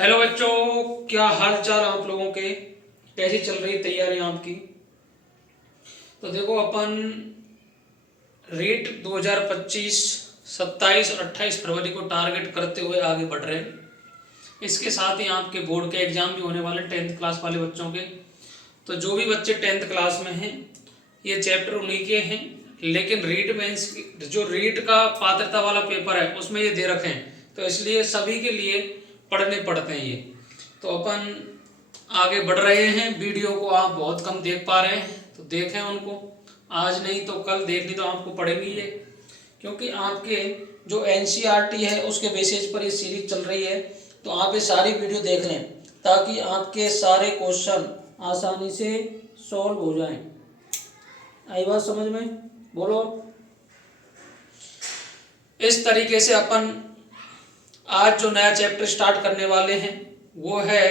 Hello बच्चों, क्या हाल चाल आप लोगों के। कैसी चल रही तैयारी आपकी। तो देखो अपन रीट 2025 27 और 28 फरवरी को टारगेट करते हुए आगे बढ़ रहे हैं। इसके साथ ही आपके बोर्ड के एग्जाम भी होने वाले 10th क्लास वाले बच्चों के। तो जो भी बच्चे 10th क्लास में हैं ये चैप्टर उन्हीं के हैं, लेकिन रीट मेंस जो रीट का पात्रता वाला पेपर है उसमें ये दे रखे हैं, तो इसलिए सभी के लिए पढ़ने पड़ते हैं ये। तो अपन आगे बढ़ रहे हैं। वीडियो को आप बहुत कम देख पा रहे हैं तो देखें उनको, आज नहीं तो कल देखनी तो आपको पड़ेगी ये, क्योंकि आपके जो एनसीईआरटी है उसके बेसिस पर ये सीरीज चल रही है। तो आप ये सारी वीडियो देख लें ताकि आपके सारे क्वेश्चन आसानी से सॉल्व हो जाएं। आई बात समझ में? बोलो। इस तरीके से अपन आज जो नया चैप्टर स्टार्ट करने वाले हैं वो है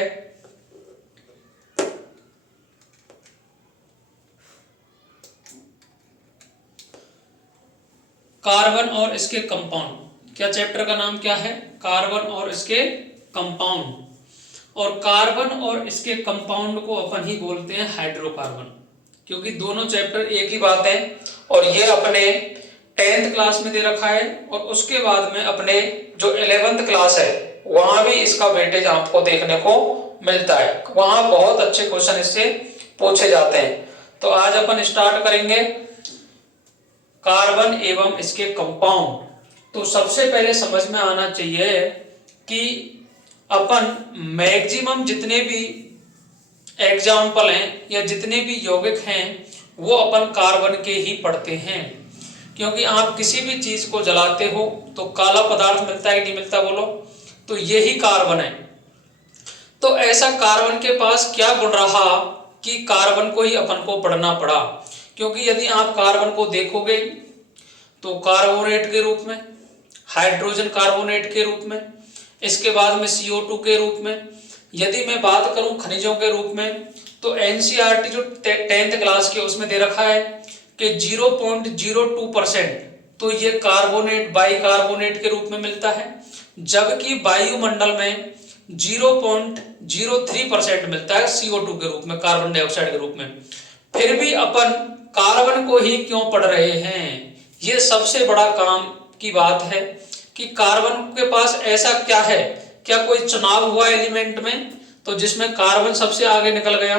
कार्बन और इसके कंपाउंड। क्या चैप्टर का नाम क्या है? कार्बन और इसके कंपाउंड। और कार्बन और इसके कंपाउंड को अपन ही बोलते हैं हाइड्रोकार्बन, क्योंकि दोनों चैप्टर एक ही बात है। और ये अपने 10th क्लास में दे रखा है और उसके बाद में अपने जो 11th क्लास है वहां भी इसका वेटेज आपको देखने को मिलता है। वहां बहुत अच्छे क्वेश्चन इससे पूछे जाते हैं। तो आज अपन स्टार्ट करेंगे कार्बन एवं इसके कंपाउंड। तो सबसे पहले समझ में आना चाहिए कि अपन मैक्सिमम जितने भी एग्जाम्पल हैं या जितने भी यौगिक हैं वो अपन कार्बन के ही पढ़ते हैं, क्योंकि आप किसी भी चीज को जलाते हो तो काला पदार्थ मिलता है कि नहीं मिलता, बोलो। तो यही कार्बन है। तो ऐसा कार्बन के पास क्या गुण रहा कि कार्बन को ही अपन को पढ़ना पड़ा, क्योंकि यदि आप कार्बन को देखोगे तो कार्बोनेट के रूप में, हाइड्रोजन कार्बोनेट के रूप में, इसके बाद में CO2 के रूप में। यदि मैं बात करूं खनिजों के रूप में तो एनसीईआरटी जो 10th क्लास के उसमें दे रखा है कि 0.02% तो ये कार्बोनेट बाइकार्बोनेट के रूप में मिलता है, जबकि वायुमंडल में 0.03% मिलता है CO2 के रूप में, कार्बन डाइऑक्साइड के रूप में। फिर भी अपन कार्बन को ही क्यों पढ़ रहे हैं? ये सबसे बड़ा काम की बात है कि कार्बन के पास ऐसा क्या है, क्या कोई चुनाव हुआ एलिमेंट में तो जिसमें कार्बन सबसे आगे निकल गया?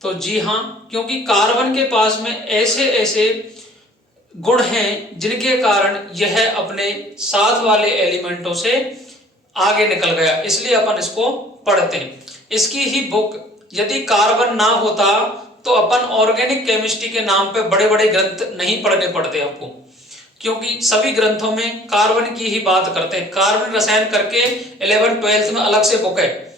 तो जी हाँ, क्योंकि कार्बन के पास में ऐसे ऐसे गुण हैं जिनके कारण यह अपने साथ वाले एलिमेंटों से आगे निकल गया, इसलिए अपन इसको पढ़ते हैं। इसकी ही बुक यदि कार्बन ना होता तो अपन ऑर्गेनिक केमिस्ट्री के नाम पे बड़े बड़े ग्रंथ नहीं पढ़ने पड़ते आपको, क्योंकि सभी ग्रंथों में कार्बन की ही बात करते हैं। कार्बन रसायन करके 11th 12th में अलग से बुक है,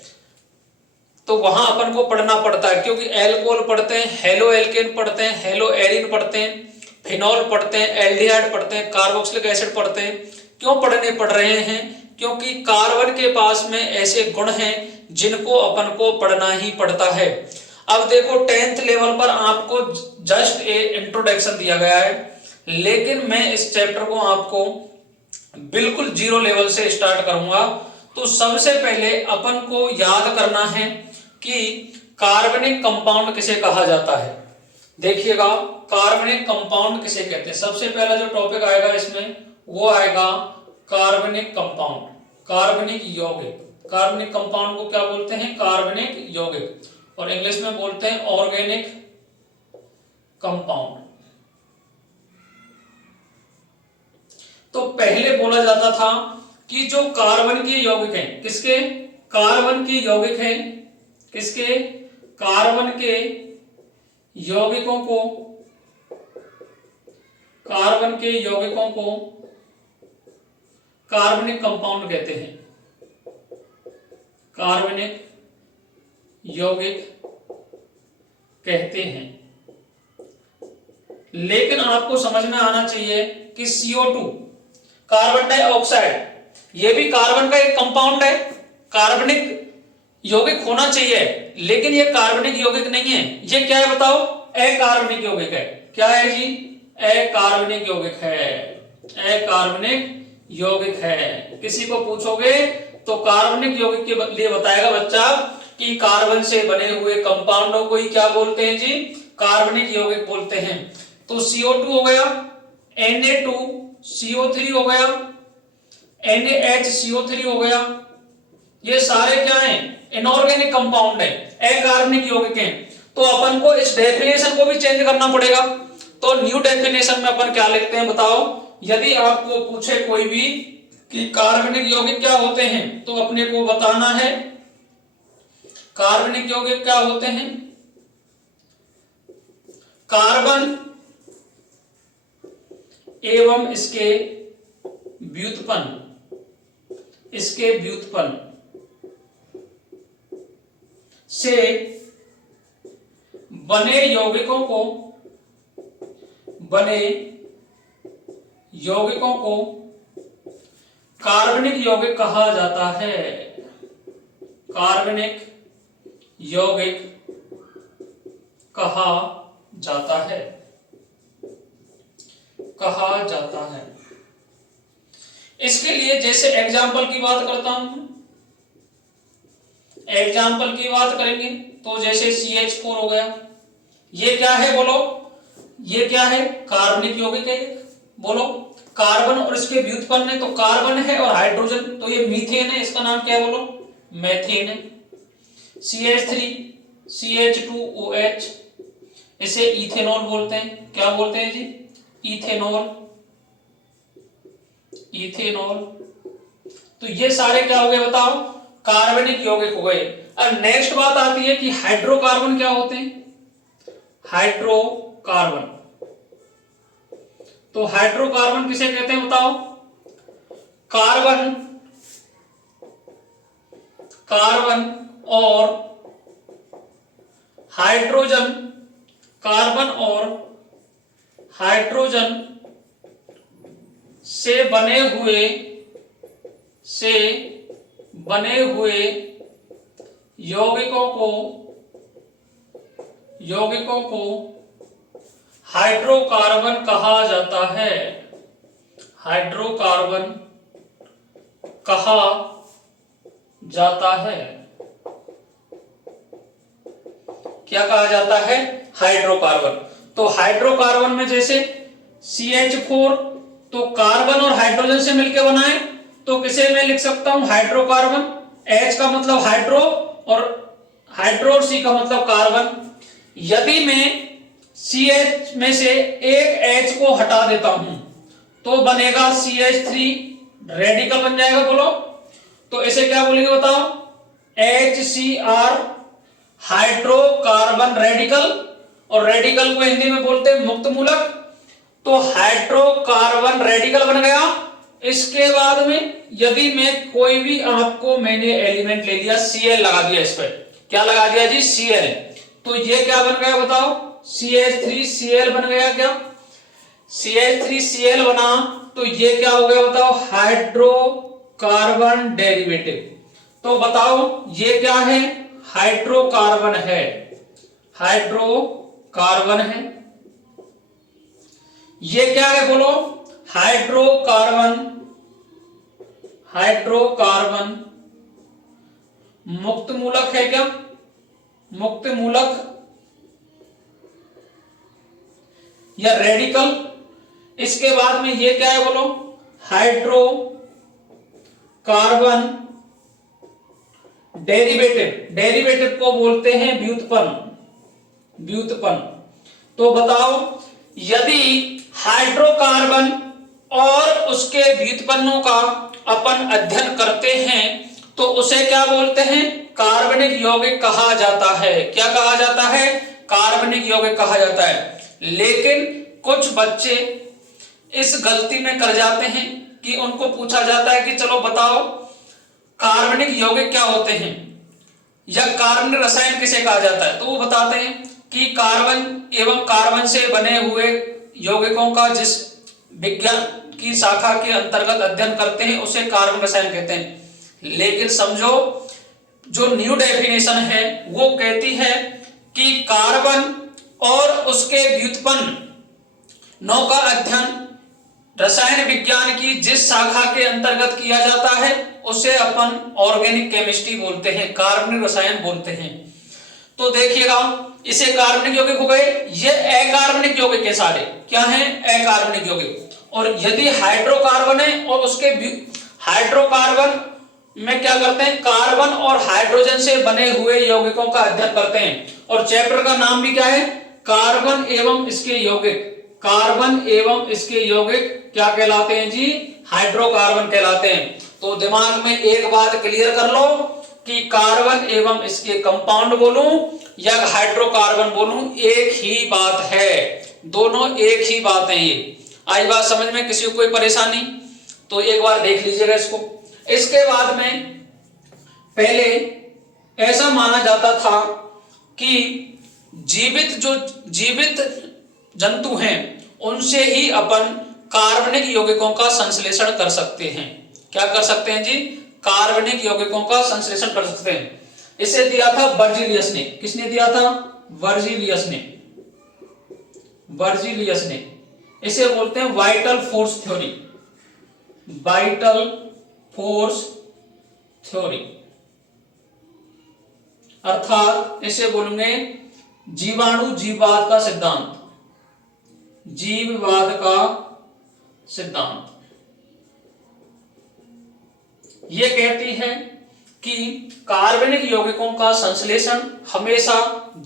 तो वहां अपन को पढ़ना पड़ता है, क्योंकि एल्कोहल पढ़ते हैं, हेलो एल्केन पढ़ते हैं, हेलो एरिन पढ़ते हैं, फिनॉल पढ़ते हैं, एल्डिहाइड पढ़ते हैं, कार्बोक्सिलिक एसिड पढ़ते हैं। क्यों पढ़ने पड़ रहे हैं? क्योंकि कार्बन के पास में ऐसे गुण हैं जिनको अपन को पढ़ना ही पड़ता है। अब देखो 10th लेवल पर आपको जस्ट ए इंट्रोडक्शन दिया गया है, लेकिन मैं इस चैप्टर को आपको बिल्कुल जीरो लेवल से स्टार्ट करूंगा। तो सबसे पहले अपन को याद करना है कि कार्बनिक कंपाउंड किसे कहा जाता है। देखिएगा, कार्बनिक कंपाउंड किसे कहते हैं। सबसे पहला जो टॉपिक आएगा इसमें वो आएगा कार्बनिक कंपाउंड, कार्बनिक यौगिक। कार्बनिक कंपाउंड को क्या बोलते हैं? कार्बनिक यौगिक, और इंग्लिश में बोलते हैं ऑर्गेनिक कंपाउंड। तो पहले बोला जाता था कि जो कार्बन के यौगिक हैं, किसके? कार्बन के यौगिक हैं, किसके? कार्बन के यौगिकों को, कार्बन के यौगिकों को कार्बनिक कंपाउंड कहते हैं, कार्बनिक यौगिक कहते हैं। लेकिन आपको समझ में आना चाहिए कि CO2 कार्बन डाइऑक्साइड ये भी कार्बन का एक कंपाउंड है, कार्बनिक यौगिक होना चाहिए, लेकिन ये कार्बनिक यौगिक नहीं है। ये क्या है बताओ? अकार्बनिक यौगिक है। क्या है जी? अकार्बनिक यौगिक है, अकार्बनिक यौगिक है। किसी को पूछोगे तो कार्बनिक यौगिक के लिए बताएगा बच्चा कि कार्बन से बने हुए कंपाउंडों को ही क्या बोलते हैं जी, कार्बनिक यौगिक बोलते हैं। तो CO2 हो गया, Na2CO3 हो गया, NaHCO3 हो गया, ये सारे क्या हैं, इनऑर्गेनिक कंपाउंड है, अकार्बनिक यौगिक हैं। तो अपन को इस डेफिनेशन को भी चेंज करना पड़ेगा। तो न्यू डेफिनेशन में अपन क्या लिखते हैं बताओ, यदि आपको पूछे कोई भी कि कार्बनिक यौगिक क्या होते हैं तो अपने को बताना है कार्बनिक यौगिक क्या होते हैं। कार्बन एवं इसके व्युत्पन्न से बने यौगिकों को कार्बनिक यौगिक कहा जाता है। कार्बनिक यौगिक कहा जाता है। इसके लिए जैसे एग्जाम्पल की बात करता हूं, एग्जाम्पल की बात करेंगे तो जैसे CH4 हो गया, ये क्या है बोलो, ये क्या है, कार्बनिक यौगिक है। बोलो, कार्बन और इसके व्युत्पन्न है, तो कार्बन है और हाइड्रोजन, तो ये मीथेन है, इसका नाम क्या है बोलो, मेथेन है। CH3 CH2OH, इसे इथेनॉल बोलते हैं। क्या बोलते हैं जी, इथेनॉल। तो ये सारे क्या हो गए बताओ, कार्बनिक यौगिक हो गए। अब नेक्स्ट बात आती है कि हाइड्रोकार्बन क्या होते हैं। हाइड्रोकार्बन, तो हाइड्रोकार्बन किसे कहते हैं बताओ, कार्बन और हाइड्रोजन, कार्बन और हाइड्रोजन से बने हुए यौगिकों को हाइड्रोकार्बन कहा जाता है। हाइड्रोकार्बन कहा जाता है। क्या कहा जाता है, हाइड्रोकार्बन। तो हाइड्रोकार्बन में जैसे CH4 तो कार्बन और हाइड्रोजन से मिलकर बना है, तो किसे मैं लिख सकता हूं, हाइड्रोकार्बन। H का मतलब हाइड्रो और C का मतलब कार्बन। यदि मैं CH में से एक H को हटा देता हूं तो बनेगा CH3, रेडिकल बन जाएगा। बोलो, तो इसे क्या बोलेंगे बताओ, HCr, हाइड्रोकार्बन रेडिकल, और रेडिकल को हिंदी में बोलते हैं मुक्त मूलक। तो हाइड्रोकार्बन रेडिकल बन गया। इसके बाद में यदि मैं कोई भी मैंने एलिमेंट ले लिया, Cl लगा दिया, इस पर क्या लगा दिया जी, Cl, तो ये क्या बन गया बताओ, CH3Cl बन गया। क्या CH3Cl बना, तो ये क्या हो गया बताओ, हाइड्रोकार्बन डेरिवेटिव। तो बताओ ये क्या है, हाइड्रोकार्बन है, हाइड्रोकार्बन है। ये क्या है बोलो, हाइड्रोकार्बन मुक्त मूलक है। क्या मुक्त मूलक या रेडिकल। इसके बाद में ये क्या है बोलो, हाइड्रोकार्बन डेरिवेटिव को बोलते हैं व्युत्पन्न। तो बताओ, यदि हाइड्रोकार्बन और उसके व्युत्पन्नों का अपन अध्ययन करते हैं तो उसे क्या बोलते हैं, कार्बनिक यौगिक कहा जाता है। क्या कहा जाता है, कार्बनिक यौगिक कहा जाता है। लेकिन कुछ बच्चे इस गलती में कर जाते हैं कि उनको पूछा जाता है कि चलो बताओ कार्बनिक यौगिक क्या होते हैं या कार्बनिक रसायन किसे कहा जाता है, तो वो बताते हैं कि कार्बन एवं कार्बन से बने हुए यौगिकों का जिस विज्ञान की शाखा के अंतर्गत अध्ययन करते हैं उसे कार्बन रसायन कहते हैं। लेकिन समझो, जो न्यू डेफिनेशन है वो कहती है कि कार्बन और उसके व्युत्पन्न नौ का अध्ययन रसायन विज्ञान की जिस शाखा के अंतर्गत किया जाता है उसे अपन ऑर्गेनिक केमिस्ट्री बोलते हैं, कार्बनिक रसायन बोलते हैं। तो देखिएगा, इसे कार्बनिक यौगिक हो गए, ये अकार्बनिक यौगिक के सारे क्या हैं, अकार्बनिक यौगिक। और यदि हाइड्रोकार्बन है और उसके हाइड्रोकार्बन में क्या करते हैं, कार्बन और हाइड्रोजन से बने हुए यौगिकों का अध्ययन करते हैं। और चैप्टर का नाम भी क्या है, कार्बन एवं इसके यौगिक। कार्बन एवं इसके यौगिक क्या कहलाते हैं जी, हाइड्रोकार्बन कहलाते हैं। तो दिमाग में एक बात क्लियर कर लो कि कार्बन एवं इसके कंपाउंड बोलूं या हाइड्रोकार्बन बोलूं, एक ही बात है, दोनों एक ही बात है। ये आई बात समझ में, किसी को कोई परेशानी? तो एक बार देख लीजिएगा इसको। इसके बाद में पहले ऐसा माना जाता था कि जीवित जंतु हैं उनसे ही अपन कार्बनिक यौगिकों का संश्लेषण कर सकते हैं। क्या कर सकते हैं जी, कार्बनिक यौगिकों का संश्लेषण कर सकते हैं। इसे दिया था बर्जीलियस ने। किसने दिया था, बर्जीलियस ने। बर्जीलियस ने, इसे बोलते हैं vital force theory, vital force theory, अर्थात इसे बोलेंगे जीवाणु जीववाद का सिद्धांत, जीववाद का सिद्धांत। यह कहती है कि कार्बनिक यौगिकों का संश्लेषण हमेशा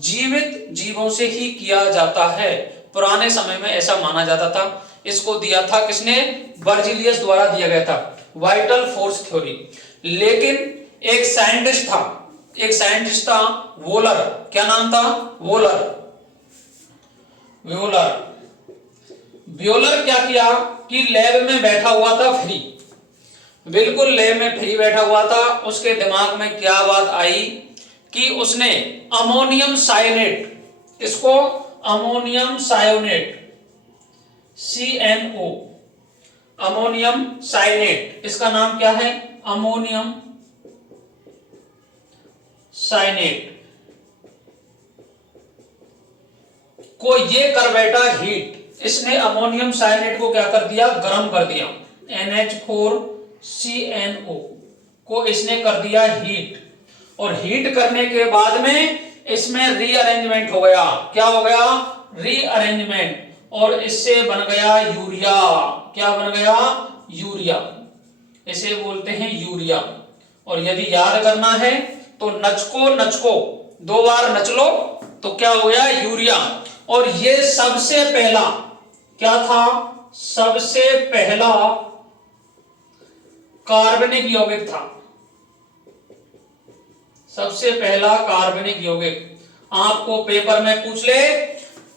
जीवित जीवों से ही किया जाता है। पुराने समय में ऐसा माना जाता था। इसको दिया था किसने, बर्जीलियस द्वारा दिया गया था, वाइटल फोर्स थ्योरी। लेकिन एक साइंटिस्ट था वोलर। क्या नाम था, वोलर। व्योलर क्या किया कि लैब में बैठा हुआ था फ्री, बिल्कुल लैब में फ्री बैठा हुआ था। उसके दिमाग में क्या बात आई कि उसने अमोनियम साइनेट, इसको अमोनियम सायोनेट, CNO, अमोनियम साइनेट, इसका नाम क्या है, अमोनियम साइनेट को ये कर बैठा हीट। इसने अमोनियम साइनेट को क्या कर दिया, गर्म कर दिया। NH4CNO को इसने कर दिया हीट, और हीट करने के बाद में इसमें रीअरेंजमेंट हो गया। क्या हो गया, रीअरेंजमेंट, और इससे बन गया यूरिया। क्या बन गया, यूरिया। इसे बोलते हैं यूरिया। और यदि याद करना है तो नचको दो बार नच लो तो क्या हो गया, यूरिया। और ये सबसे पहला क्या था, सबसे पहला कार्बनिक यौगिक था, सबसे पहला कार्बनिक यौगिक। आपको पेपर में पूछ ले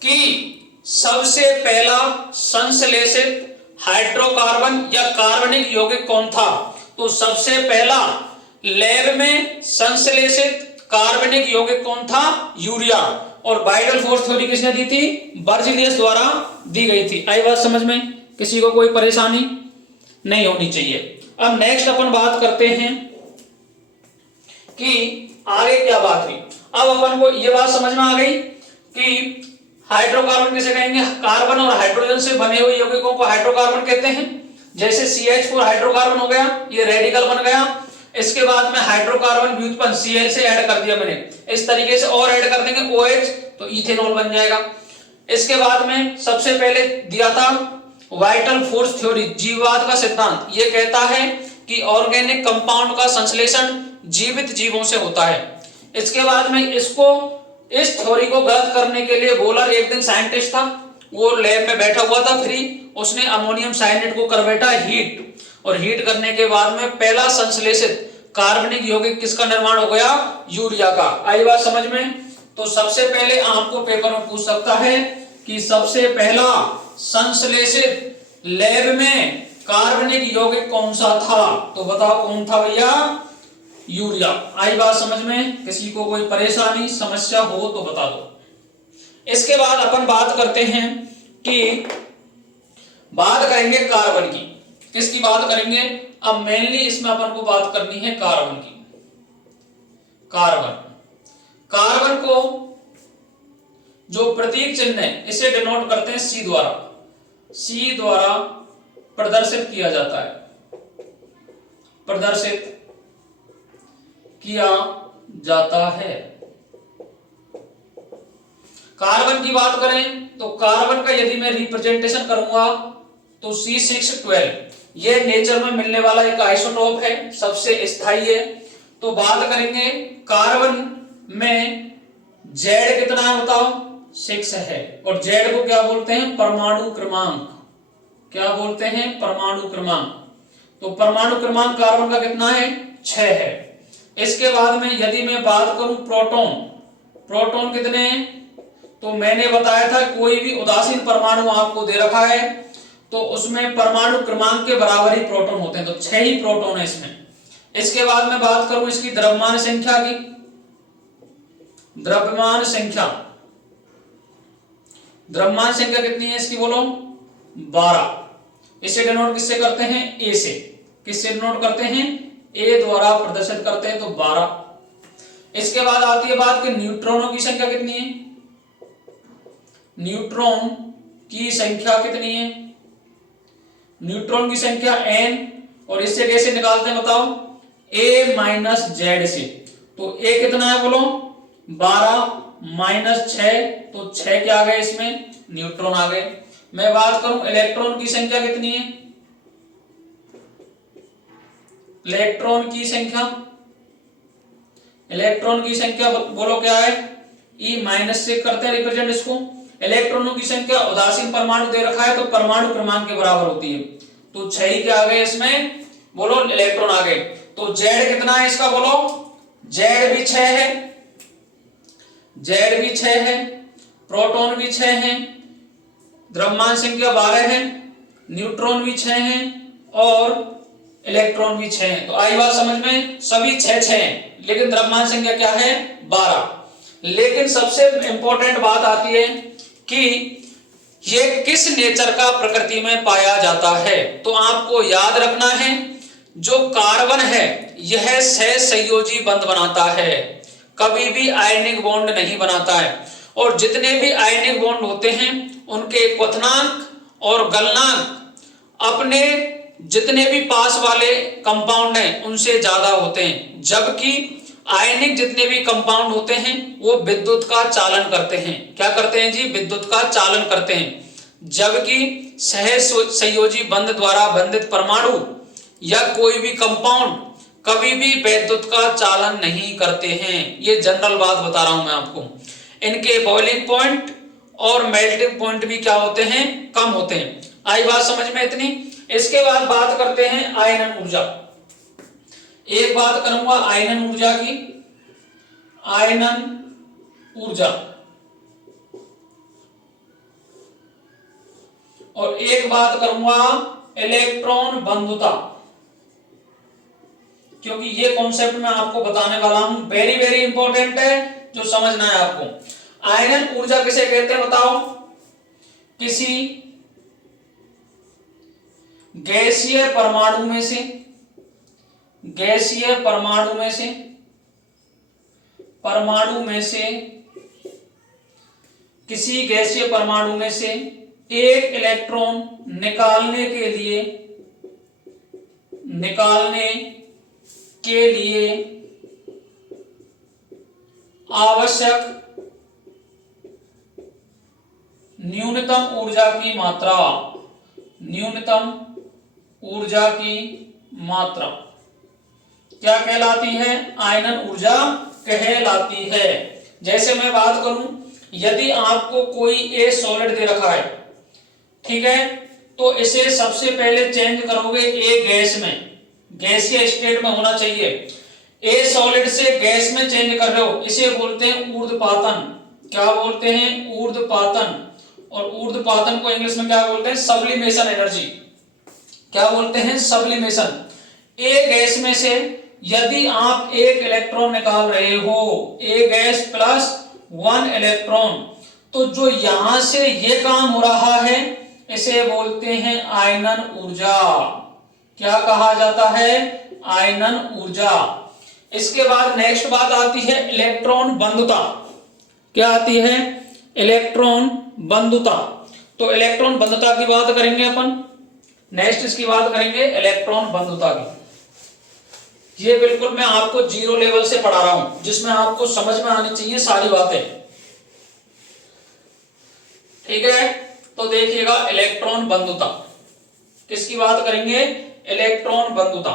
कि सबसे पहला संश्लेषित हाइड्रोकार्बन या कार्बनिक यौगिक कौन था, तो सबसे पहला लैब में संश्लेषित कार्बनिक यौगिक कौन था, यूरिया। और वाइटल फोर्स थ्योरी किसने दी थी, बर्जीलियस द्वारा दी गई थी। आई बात समझ में, किसी को कोई परेशानी नहीं होनी चाहिए। अब नेक्स्ट अपन बात करते हैं कि आगे क्या बात हुई। अब अपन को यह बात समझ में आ गई कि हाइड्रोकार्बन किसे कहेंगे, कार्बन और हाइड्रोजन से बने हुए यौगिकों को हाइड्रोकार्बन कहते हैं। जैसे CH4 हाइड्रोकार्बन हो गया, ये रेडिकल बन गया। इसके बाद में हाइड्रोकार्बन व्युत्पन्न Cl से ऐड कर दिया मैंने, इस तरीके से और ऐड कर देंगे OH तो इथेनॉल बन जाएगा। इसके बाद में सबसे पहले दिया था वाइटल फोर्स थ्योरी, जीववाद का सिद्धांत। ये कहता है कि ऑर्गेनिक कंपाउंड का संश्लेषण जीवित जीवों से होता है। इसके बाद में इसको, इस थ्योरी को गलत करने के लिए वोलर एक दिन साइंटिस्ट था, वो लैब में बैठा हुआ था फ्री, उसने अमोनियम साइनेट को कर बैठा हीट, और हीट करने के बाद में पहला संश्लेषित कार्बनिक यौगिक किसका निर्माण हो गया, यूरिया का। आई बात समझ में। तो सबसे पहले आपको पेपर में पूछ सकता है कि सबसे पहला संश्लेषित लैब में कार्बनिक यौगिक कौन सा था, तो बताओ कौन था भैया, यूरिया। आई बात समझ में, किसी को कोई परेशानी समस्या हो तो बता दो। इसके बाद अपन बात करते हैं कि बात करेंगे कार्बन की। किसकी बात करेंगे, अब मेनली इसमें अपन को बात करनी है कार्बन की। कार्बन को जो प्रतीक चिन्ह है इसे डिनोट करते हैं C द्वारा। प्रदर्शित किया जाता है, प्रदर्शित किया जाता है। कार्बन की बात करें तो कार्बन का यदि मैं रिप्रेजेंटेशन करूंगा तो C612, ये नेचर में मिलने वाला एक आइसोटोप है, सबसे स्थायी है। तो बात करेंगे कार्बन में Z कितना है बताओ, 6 है। और Z को क्या बोलते हैं, परमाणु क्रमांक। क्या बोलते हैं, परमाणु क्रमांक। तो परमाणु क्रमांक कार्बन का कितना है, 6 है। इसके बाद में यदि मैं बात करूं प्रोटॉन, प्रोटॉन कितने हैं, तो मैंने बताया था कोई भी उदासीन परमाणु आपको दे रखा है तो उसमें परमाणु क्रमांक के बराबर ही प्रोटॉन होते हैं, तो 6 ही प्रोटॉन है इसमें। इसके बाद मैं बात करूं इसकी द्रव्यमान संख्या की, द्रव्यमान संख्या, द्रव्यमान संख्या कितनी है इसकी बोलो, 12। इसे डिनोट किससे करते हैं, ए से। किससे डिनोट करते हैं, ए द्वारा प्रदर्शित करते हैं, तो 12। इसके बाद आती है बात कि न्यूट्रॉनों की संख्या कितनी है, न्यूट्रॉन की संख्या कितनी है, न्यूट्रॉन की संख्या n। और इससे कैसे निकालते हैं बताओ, a माइनस जेड से। तो a कितना है बोलो, 12 माइनस 6, तो 6 क्या आ गए इसमें, न्यूट्रॉन आ गए। मैं बात करूं इलेक्ट्रॉन की संख्या कितनी है, इलेक्ट्रॉन की संख्या, इलेक्ट्रॉन की संख्या बोलो क्या है, E माइनस से करते हैं रिप्रेजेंट इसको। इलेक्ट्रॉनों की संख्या उदासीन परमाणु दे रखा है तो परमाणु क्रमांक के बराबर होती है, तो 6 ही क्या आ गए इसमें बोलो, इलेक्ट्रॉन आ गए। तो Z कितना है इसका बोलो, Z भी 6 है, Z भी 6 है, प्रोटॉन भी 6 है, द्रव्यमान संख्या 12 है, न्यूट्रॉन भी 6 है और इलेक्ट्रॉन भी 6 है। तो आई बात समझ में, सभी 6 हैं, लेकिन द्रव्यमान संख्या क्या है, 12। लेकिन सबसे इंपॉर्टेंट बात आती है कि ये किस नेचर का प्रकृति में पाया जाता है। तो आपको याद रखना है जो कार्बन है यह सहसंयोजी बंध बनाता है, कभी भी आयनिक बॉन्ड नहीं बनाता है। और जितने भी आयनिक बॉन्ड होते हैं उनके क्वथनांक और गलनांक अपने जितने भी पास वाले कंपाउंड हैं उनसे ज्यादा होते हैं, जबकि आयनिक जितने भी कंपाउंड होते हैं वो विद्युत का चालन करते हैं। क्या करते हैं जी, विद्युत का चालन करते हैं। जबकि सहसंयोजी बंध द्वारा बंधित परमाणु या कोई भी कंपाउंड कभी भी विद्युत का चालन नहीं करते हैं। ये जनरल बात बता रहा हूं मैं आपको। इनके बॉइलिंग पॉइंट और मेल्टिंग पॉइंट भी क्या होते हैं, कम होते हैं। आई बात समझ में इतनी। इसके बाद बात करते हैं आयनन ऊर्जा। एक बात करूंगा आयनन ऊर्जा की, आयनन ऊर्जा, और एक बात करूंगा इलेक्ट्रॉन बंधुता, क्योंकि ये कॉन्सेप्ट मैं आपको बताने वाला हूं, वेरी वेरी इंपॉर्टेंट है, जो समझना है आपको। आयनन ऊर्जा किसे कहते हैं बताओ, किसी गैसीय परमाणु में से, गैसीय परमाणु में से, परमाणु में से किसी गैसीय परमाणु में से एक इलेक्ट्रॉन निकालने के लिए, निकालने के लिए आवश्यक न्यूनतम ऊर्जा की मात्रा, न्यूनतम ऊर्जा की मात्रा क्या कहलाती है, आयनन ऊर्जा कहलाती है। जैसे मैं बात करूं, यदि आपको कोई ए सॉलिड दे रखा है, ठीक है, तो इसे सबसे पहले चेंज करोगे ए गैस में, गैसीय स्टेट में होना चाहिए। ए सॉलिड से गैस में चेंज कर रहे हो, इसे बोलते हैं ऊर्ध्वपातन। क्या बोलते हैं, ऊर्ध्वपातन। और ऊर्ध्वपातन को इंग्लिश में क्या बोलते हैं, सब्लिमेशन एनर्जी। क्या बोलते हैं, सब्लिमेशन। ए गैस में से यदि आप एक इलेक्ट्रॉन निकाल रहे हो, ए गैस प्लस 1 इलेक्ट्रॉन, तो जो यहां से ये काम हो रहा है इसे बोलते हैं आयनन ऊर्जा। क्या कहा जाता है, आयनन ऊर्जा। इसके बाद नेक्स्ट बात आती है इलेक्ट्रॉन बंधुता। क्या आती है, इलेक्ट्रॉन बंधुता। तो इलेक्ट्रॉन बंधुता की बात करेंगे अपन। नेक्स्ट इसकी बात करेंगे इलेक्ट्रॉन बंधुता की। ये बिल्कुल मैं आपको जीरो लेवल से पढ़ा रहा हूं, जिसमें आपको समझ में आनी चाहिए सारी बातें, ठीक है। तो देखिएगा इलेक्ट्रॉन बंधुता, किसकी बात करेंगे, इलेक्ट्रॉन बंधुता।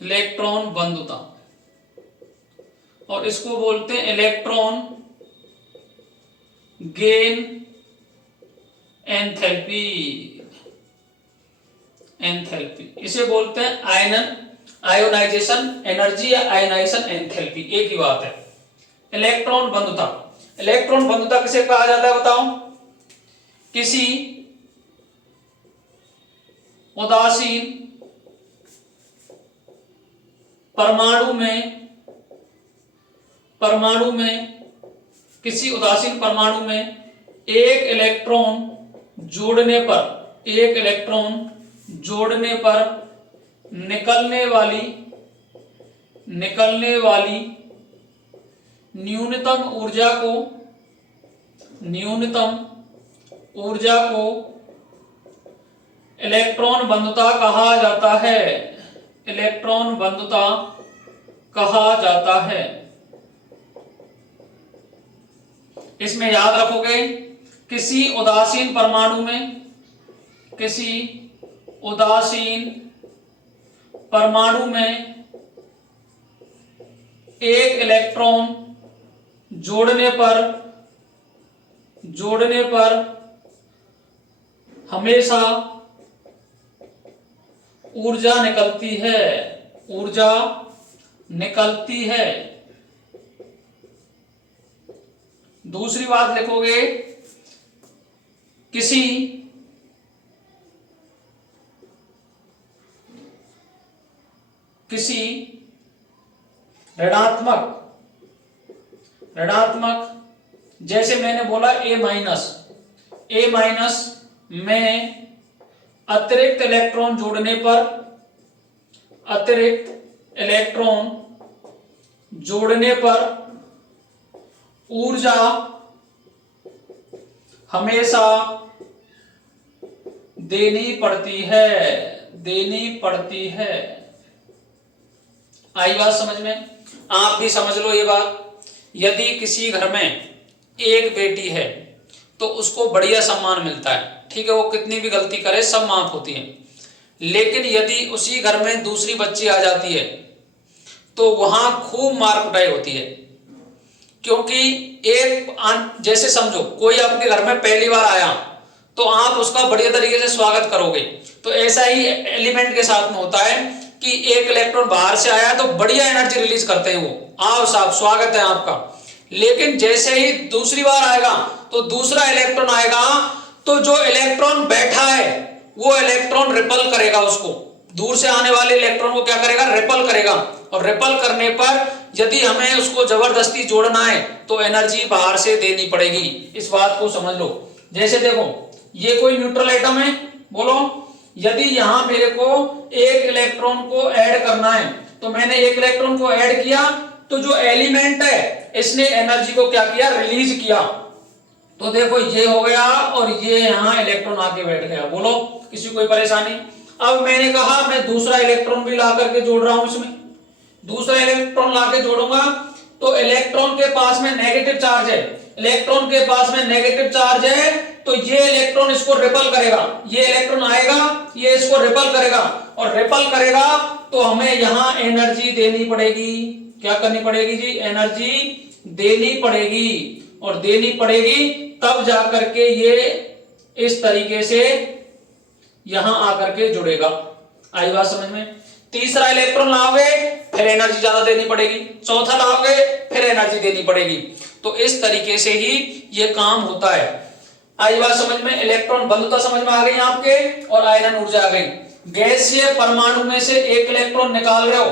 इलेक्ट्रॉन बंधुता, और इसको बोलते हैं इलेक्ट्रॉन गेन एंथैल्पी। एंथैल्पी इसे बोलते हैं आयोनाइजेशन एनर्जी या आयोनाइजेशन एंथैल्पी, एक ही बात है। इलेक्ट्रॉन बंधुता, इलेक्ट्रॉन बंधुता किसे कहा जाता है बताओ, किसी उदासीन परमाणु में किसी उदासीन परमाणु में एक इलेक्ट्रॉन जोड़ने पर निकलने वाली न्यूनतम ऊर्जा को इलेक्ट्रॉन बंधुता कहा जाता है। इलेक्ट्रॉन बंधुता कहा जाता है। इसमें याद रखोगे, किसी उदासीन परमाणु में एक इलेक्ट्रॉन जोड़ने पर हमेशा ऊर्जा निकलती है। दूसरी बात लिखोगे, किसी ऋणात्मक जैसे मैंने बोला ए माइनस में अतिरिक्त इलेक्ट्रॉन जोड़ने पर ऊर्जा हमेशा देनी पड़ती है। आई बात समझ में? आप भी समझ लो ये बात। यदि किसी घर में एक बेटी है तो उसको बढ़िया सम्मान मिलता है, ठीक है, वो कितनी भी गलती करे सब माफ होती है। लेकिन यदि उसी घर में दूसरी बच्ची आ जाती है तो वहां खूब मार कुटाई होती है, क्योंकि जैसे समझो कोई आपके घर में पहली बार आया तो आप उसका बढ़िया तरीके से स्वागत करोगे, तो ऐसा ही एलिमेंट के साथ में होता है कि एक इलेक्ट्रॉन बाहर से आया तो बढ़िया एनर्जी रिलीज करते हैं वो, आओ साहब स्वागत है आपका। लेकिन जैसे ही दूसरी बार आएगा तो दूसरा इलेक्ट्रॉन आएगा तो जो इलेक्ट्रॉन बैठा है वो इलेक्ट्रॉन रिपल करेगा, उसको दूर से आने वाले इलेक्ट्रॉन को क्या करेगा, रिपल करेगा। और रिपल करने पर यदि हमें उसको जबरदस्ती जोड़ना है तो एनर्जी बाहर से देनी पड़ेगी। इस बात को समझ लो। जैसे देखो ये कोई न्यूट्रल एटम है, बोलो यदि यहां मेरे को एक इलेक्ट्रॉन को ऐड करना है तो मैंने एक इलेक्ट्रॉन को ऐड किया तो जो एलिमेंट है इसने एनर्जी को क्या किया, रिलीज किया। तो देखो ये हो गया और ये यहां इलेक्ट्रॉन आके बैठ गया। बोलो किसी कोई परेशानी? अब मैंने कहा मैं दूसरा इलेक्ट्रॉन भी ला करके जोड़ रहा हूं, इसमें दूसरा इलेक्ट्रॉन लाके जोड़ूंगा तो इलेक्ट्रॉन के पास में नेगेटिव चार्ज है, इलेक्ट्रॉन के पास में नेगेटिव चार्ज है तो ये इलेक्ट्रॉन इसको रिपल करेगा, ये इलेक्ट्रॉन आएगा ये इसको रिपल करेगा, और रिपल करेगा तो हमें यहां एनर्जी देनी पड़ेगी। क्या करनी पड़ेगी जी, एनर्जी देनी पड़ेगी, और देनी पड़ेगी तब जाकर के ये इस तरीके से यहां आकर के जुड़ेगा। आई बात समझ में? तीसरा इलेक्ट्रॉन लाओगे फिर एनर्जी ज्यादा देनी पड़ेगी, चौथा लाओगे फिर एनर्जी देनी पड़ेगी। तो इस तरीके से ही ये काम होता है। आई बात समझ में? इलेक्ट्रॉन बंधुता समझ में आ गई आपके, और आयरन ऊर्जा आ गई। गैसीय परमाणु में से एक इलेक्ट्रॉन निकाल रहे हो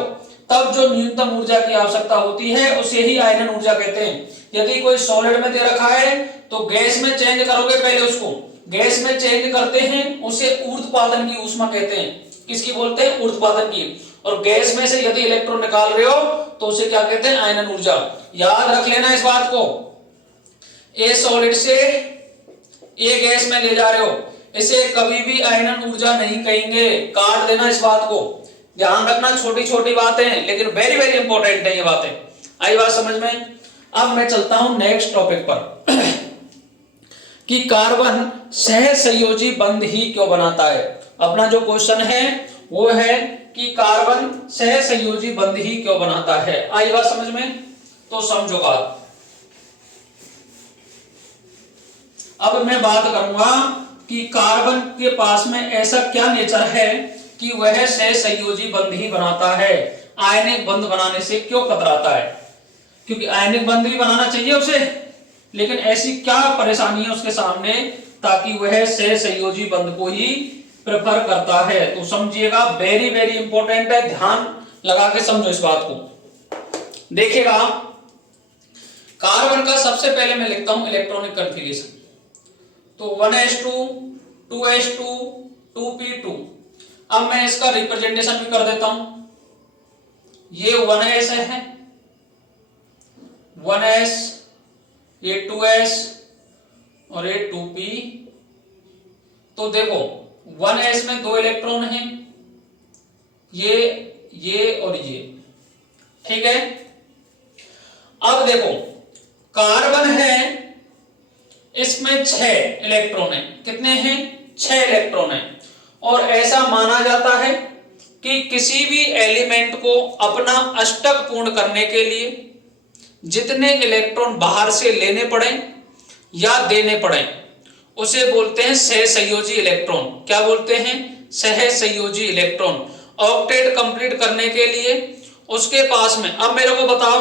तब जो न्यूनतम ऊर्जा की आवश्यकता होती है उसे ही आयरन ऊर्जा कहते हैं। यदि कोई सॉलिड में दे रखा है तो गैस में चेंज करोगे, पहले उसको गैस में चेंज करते हैं, उसे ऊर्ध्वपातन की ऊष्मा कहते हैं। किसकी बोलते हैं? ऊर्ध्वपातन की। और गैस में से यदि इलेक्ट्रॉन निकाल रहे हो तो उसे क्या कहते हैं? आयनन ऊर्जा। याद रख लेना इस बात को। ए सॉलिड से ए गैस में ले जा रहे हो, इसे कभी भी आयनन ऊर्जा नहीं कहेंगे, काट देना इस बात को, ध्यान रखना। छोटी छोटी बातें हैं लेकिन वेरी वेरी इंपॉर्टेंट है ये बातें। आई बात समझ में? अब मैं चलता हूं नेक्स्ट टॉपिक पर कि कार्बन सहसंयोजी बंध ही क्यों बनाता है। अपना जो क्वेश्चन है वो है कि कार्बन सहसंयोजी बंध ही क्यों बनाता है। आई बात समझ में? तो समझो बात। अब मैं बात करूंगा कि कार्बन के पास में ऐसा क्या नेचर है कि वह सहसंयोजी बंध ही बनाता है, आयनिक बंध बनाने से क्यों कतराता है। क्योंकि आयनिक बंध भी बनाना चाहिए उसे, लेकिन ऐसी क्या परेशानी है उसके सामने ताकि वह सहसंयोजी बंध को ही प्रेफर करता है। तो समझिएगा, वेरी वेरी इंपॉर्टेंट है, ध्यान लगा के समझो इस बात को। देखिएगा, कार्बन का सबसे पहले मैं लिखता हूं इलेक्ट्रॉनिक कन्फिगरेशन। तो 1s2 2s2 2p2। अब मैं इसका रिप्रेजेंटेशन भी कर देता हूं। ये 1s है, 1s, ये 2s और ये 2p। तो देखो 1s में 2 इलेक्ट्रॉन हैं, ये और ये, ठीक है। अब देखो कार्बन है, इसमें 6 इलेक्ट्रॉन है। कितने हैं? 6 इलेक्ट्रॉन है। और ऐसा माना जाता है कि किसी भी एलिमेंट को अपना अष्टक पूर्ण करने के लिए जितने इलेक्ट्रॉन बाहर से लेने पड़े या देने पड़े उसे बोलते हैं सहसंयोजी इलेक्ट्रॉन। क्या बोलते हैं? सहसंयोजी इलेक्ट्रॉन। ऑक्टेट कंप्लीट करने के लिए उसके पास में, अब मेरे को बताओ,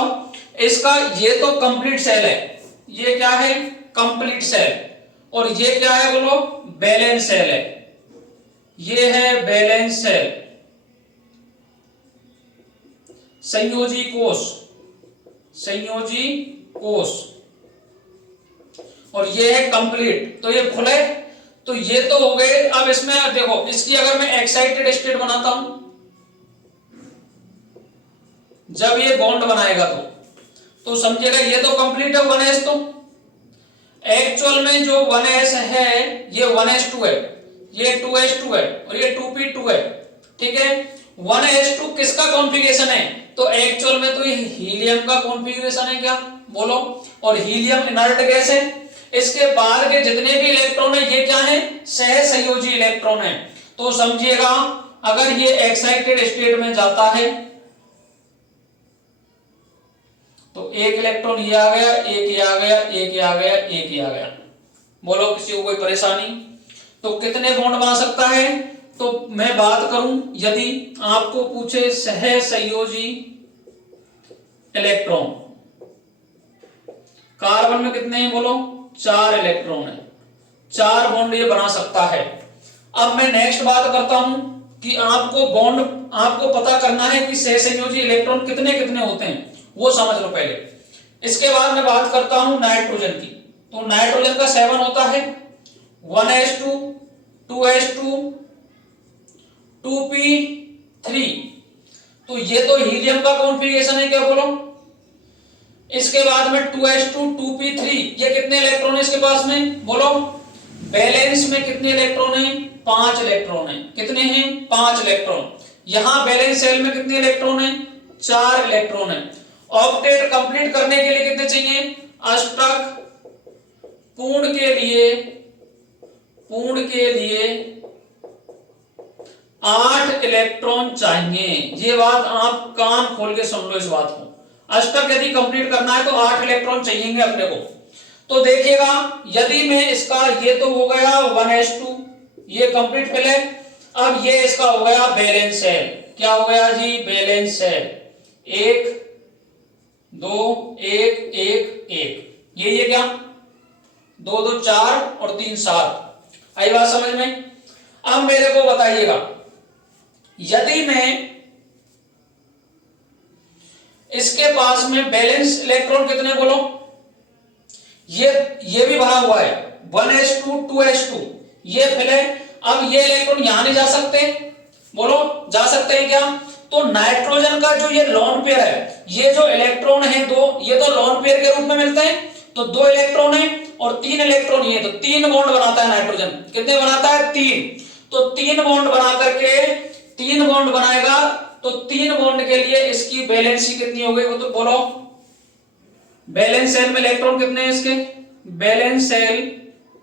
इसका ये तो कंप्लीट सेल है, ये क्या है? Complete cell. और ये क्या है बोलो? बैलेंस सेल है। ये है बैलेंस सेल, संयोजी कोष, संयोजी कोष। और ये है कंप्लीट। तो ये खुले, तो ये तो हो गए। अब इसमें देखो, इसकी अगर मैं एक्साइटेड स्टेट बनाता हूं, जब ये बॉन्ड बनाएगा तो समझिएगा ये तो कंप्लीट है 1s। तो एक्चुअल में जो 1s है ये 1s2 है, ये 2s2 है और ये 2p2 है, ठीक है। 1s2 किसका कॉन्फ़िगरेशन है? तो एक्चुअल में तो ये हीलियम का कॉन्फ़िगरेशन है, क्या बोलो? और हीलियम इनर्ट गैस है। इसके बाद के जितने भी इलेक्ट्रॉन है ये क्या है? सहसंयोजी इलेक्ट्रॉन है। तो समझिएगा, अगर ये एक्साइटेड स्टेट में जाता है तो एक इलेक्ट्रॉन ये आ गया, एक ये आ गया, एक ये आ गया, एक ये आ गया। बोलो किसी को कोई परेशानी? तो कितने बॉन्ड बना सकता है? तो मैं बात करूं, यदि आपको पूछे सहसंयोजी इलेक्ट्रॉन, कार्बन में कितने हैं बोलो? 4 इलेक्ट्रॉन है, 4 बॉन्ड ये बना सकता है। अब मैं नेक्स्ट बात करता हूं कि आपको बॉन्ड, आपको पता करना है कि सहसंयोजी इलेक्ट्रॉन कितने कितने होते हैं, वो समझ लो पहले। इसके बाद मैं बात करता हूं नाइट्रोजन की। तो नाइट्रोजन का 7 होता है, 1s2 2s2 2p3। तो ये तो हीलियम का कॉन्फ़िगरेशन है, क्या बोलो? इसके बाद में 2s2 2p3, ये कितने इलेक्ट्रॉन है इसके पास में बोलो? बैलेंस में कितने इलेक्ट्रॉन है? 5 इलेक्ट्रॉन है। कितने हैं? 5 इलेक्ट्रॉन। यहां बैलेंस सेल में कितने इलेक्ट्रॉन है? 4 इलेक्ट्रॉन है। ऑक्टेट कंप्लीट करने के लिए कितने चाहिए? अष्टक पूर्ण के लिए 8 इलेक्ट्रॉन चाहिए। ये बात आप कान खोल के सुन लो इस बात को। अष्टक यदि कंप्लीट करना है तो 8 इलेक्ट्रॉन चाहिए अपने को। तो देखिएगा, यदि मैं इसका, ये तो हो गया 1s2, ये कंप्लीट फिल है। अब ये इसका हो गया बैलेंस सेल। क्या हो गया जी? Balance cell. 1 2 1 1 1, ये क्या? 2 2 4 और 3 7। आई बात समझ में? अब मेरे को बताइएगा, यदि मैं इसके पास में बैलेंस इलेक्ट्रॉन कितने बोलो? ये भी भरा हुआ है 1s2 2s2, ये फिल है। अब ये इलेक्ट्रॉन यहां नहीं जा सकते, बोलो जा सकते हैं क्या? तो नाइट्रोजन का जो ये लोन पेयर है, ये जो इलेक्ट्रॉन है 2, ये तो लोन पेयर के रूप में मिलते हैं। तो 2 इलेक्ट्रॉन है और 3 इलेक्ट्रॉन ये, तो 3 बॉन्ड बनाता है नाइट्रोजन। कितने बनाता है? 3। तो 3 बॉन्ड बना करके 3 बॉन्ड बनाएगा, तो 3 बॉन्ड के लिए इसकी वैलेंसी कितनी हो गई वो तो बोलो। वैलेंस शेल में इलेक्ट्रॉन कितने हैं इसके? वैलेंस शेल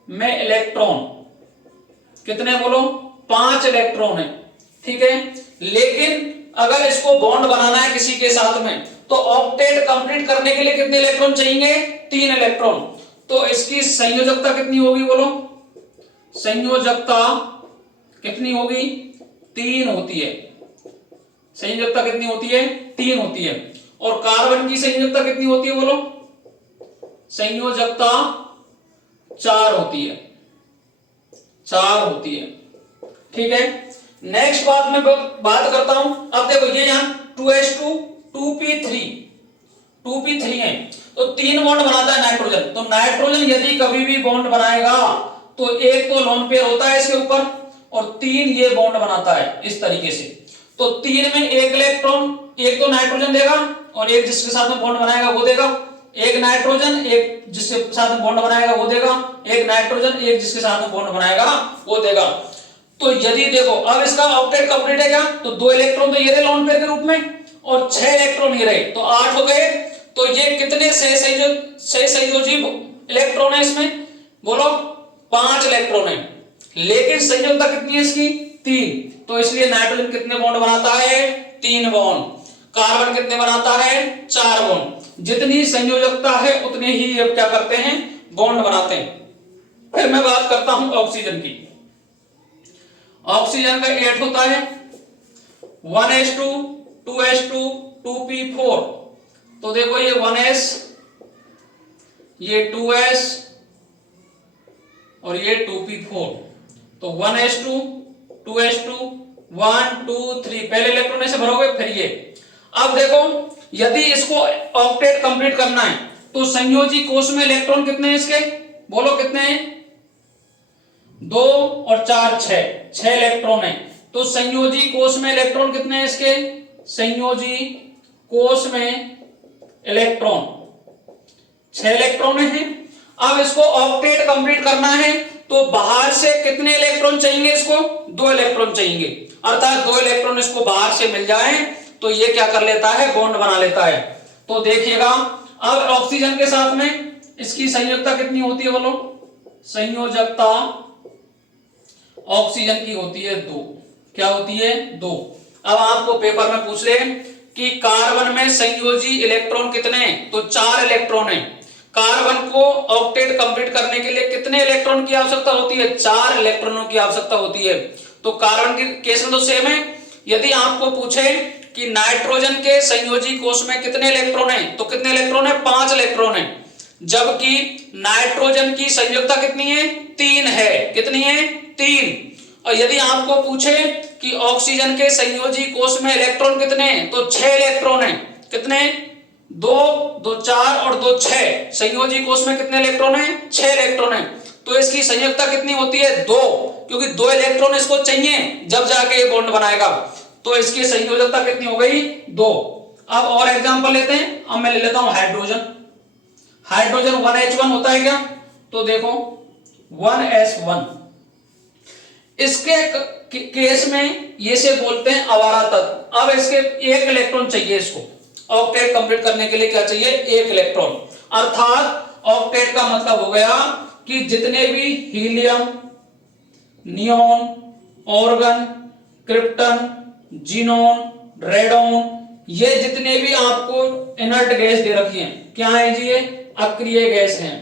में इलेक्ट्रॉन कितने बोलो? 5 इलेक्ट्रॉन है, ठीक है। लेकिन अगर इसको बॉन्ड बनाना है किसी के साथ में, तो ऑक्टेट कंप्लीट करने के लिए कितने इलेक्ट्रॉन चाहिए? 3 इलेक्ट्रॉन। तो इसकी संयोजकता कितनी होगी बोलो? संयोजकता कितनी होगी? 3 होती है। संयोजकता कितनी होती है? 3 होती है। और कार्बन की संयोजकता कितनी होती है बोलो? संयोजकता 4 होती है, 4 होती है, ठीक है। नेक्स्ट बात मैं बात करता हूं। अब देखो ये यहां 2s2 2p3 है, तो 3 बॉन्ड बनाता है नाइट्रोजन। तो नाइट्रोजन यदि कभी भी बॉन्ड बनाएगा तो एक तो लोन पेयर होता है इसके ऊपर, और 3 ये बॉन्ड बनाता है इस तरीके से। तो 3 में एक इलेक्ट्रॉन, एक तो नाइट्रोजन देगा और एक जिसके साथ में बॉन्ड बनाएगा वो देगा, एक नाइट्रोजन एक जिसके साथ में बॉन्ड बनाएगा वो देगा, एक नाइट्रोजन एक जिसके साथ में बॉन्ड बनाएगा वो देगा। तो यदि देखो अब इसका ऑक्टेट कंप्लीट है क्या? तो 2 इलेक्ट्रॉन तो ये रहे लोन पेयर के रूप में, और 6 इलेक्ट्रॉन ये रहे, तो 8 हो गए। तो ये कितने सहसंयोजी इलेक्ट्रॉन है इसमें बोलो? 5 इलेक्ट्रॉन है। लेकिन संयोजकता कितनी है इसकी? 3। तो इसलिए नाइट्रोजन कितने बॉन्ड बनाता है? 3 बॉन्ड। कार्बन कितने बनाता है? 4 बॉन्ड। जितनी संयोजकता है उतने ही ये क्या करते हैं? बॉन्ड बनाते हैं। फिर मैं बात करता हूं ऑक्सीजन की। ऑक्सीजन का 8 होता है, 1s2 2s2 2p4। तो देखो ये 1s, ये 2s और ये 2p4। तो 1s2 2s2 1 2 3 पहले इलेक्ट्रॉन ऐसे भरोगे, फिर ये। अब देखो यदि इसको ऑक्टेट कंप्लीट करना है तो संयोजी कोष में इलेक्ट्रॉन कितने हैं इसके बोलो? कितने हैं? 2 और 4 6 इलेक्ट्रॉन है। तो संयोजी कोष में इलेक्ट्रॉन कितने हैं इसके? संयोजी कोष में इलेक्ट्रॉन 6 इलेक्ट्रॉन है। अब इसको ऑक्टेट कंप्लीट करना है तो बाहर से कितने इलेक्ट्रॉन चाहिए इसको? 2 इलेक्ट्रॉन चाहिए, अर्थात 2 इलेक्ट्रॉन इसको बाहर से मिल जाए तो ये क्या कर लेता है? बॉन्ड बना लेता है। तो देखिएगा अब ऑक्सीजन के साथ में इसकी संयोजकता कितनी होती है बोलो? संयोजकता ऑक्सीजन की होती है 2। क्या होती है? 2। अब आपको पेपर में पूछ ले कि कार्बन में संयोजी इलेक्ट्रॉन कितने? तो 4 इलेक्ट्रॉन है। कार्बन को ऑक्टेट कंप्लीट करने के लिए कितने इलेक्ट्रॉन की आवश्यकता होती है? 4 इलेक्ट्रॉनों की आवश्यकता होती है। तो कार्बन के केस में तो सेम है। यदि आपको पूछे कि नाइट्रोजन के संयोजी कोष में कितने इलेक्ट्रॉन है, तो कितने इलेक्ट्रॉन है? 5 इलेक्ट्रॉन है। जबकि नाइट्रोजन की संयोजकता कितनी है? 3 है। कितनी है? 3। और यदि आपको पूछे कि ऑक्सीजन के संयोजी कोष में इलेक्ट्रॉन कितने हैं, तो 6 इलेक्ट्रॉन है। कितने? 2 2 4 और 2 6। संयोजी कोष में कितने इलेक्ट्रॉन है? 6 इलेक्ट्रॉन है। तो इसकी संयोजकता कितनी होती है? 2, क्योंकि 2 इलेक्ट्रॉन इसको चाहिए जब जाके ये बॉन्ड बनाएगा। तो इसकी संयोजकता कितनी हो गई? 2। अब और एग्जांपल लेते हैं। अब मैं ले लेता हूं हाइड्रोजन। हाइड्रोजन 1H1 होता है क्या? तो देखो 1s1। इसके केस में ये से बोलते हैं आवारा तत्व। अब इसके 1 इलेक्ट्रॉन चाहिए इसको ऑक्टेट कंप्लीट करने के लिए। क्या चाहिए? 1 इलेक्ट्रॉन। अर्थात ऑक्टेट का मतलब हो गया कि जितने भी helium, neon, organ, krypton, xenon, radon, ये जितने भी आपको इनर्ट गैस दे रखी हैं, क्या है जी? ये अक्रिय गैस हैं।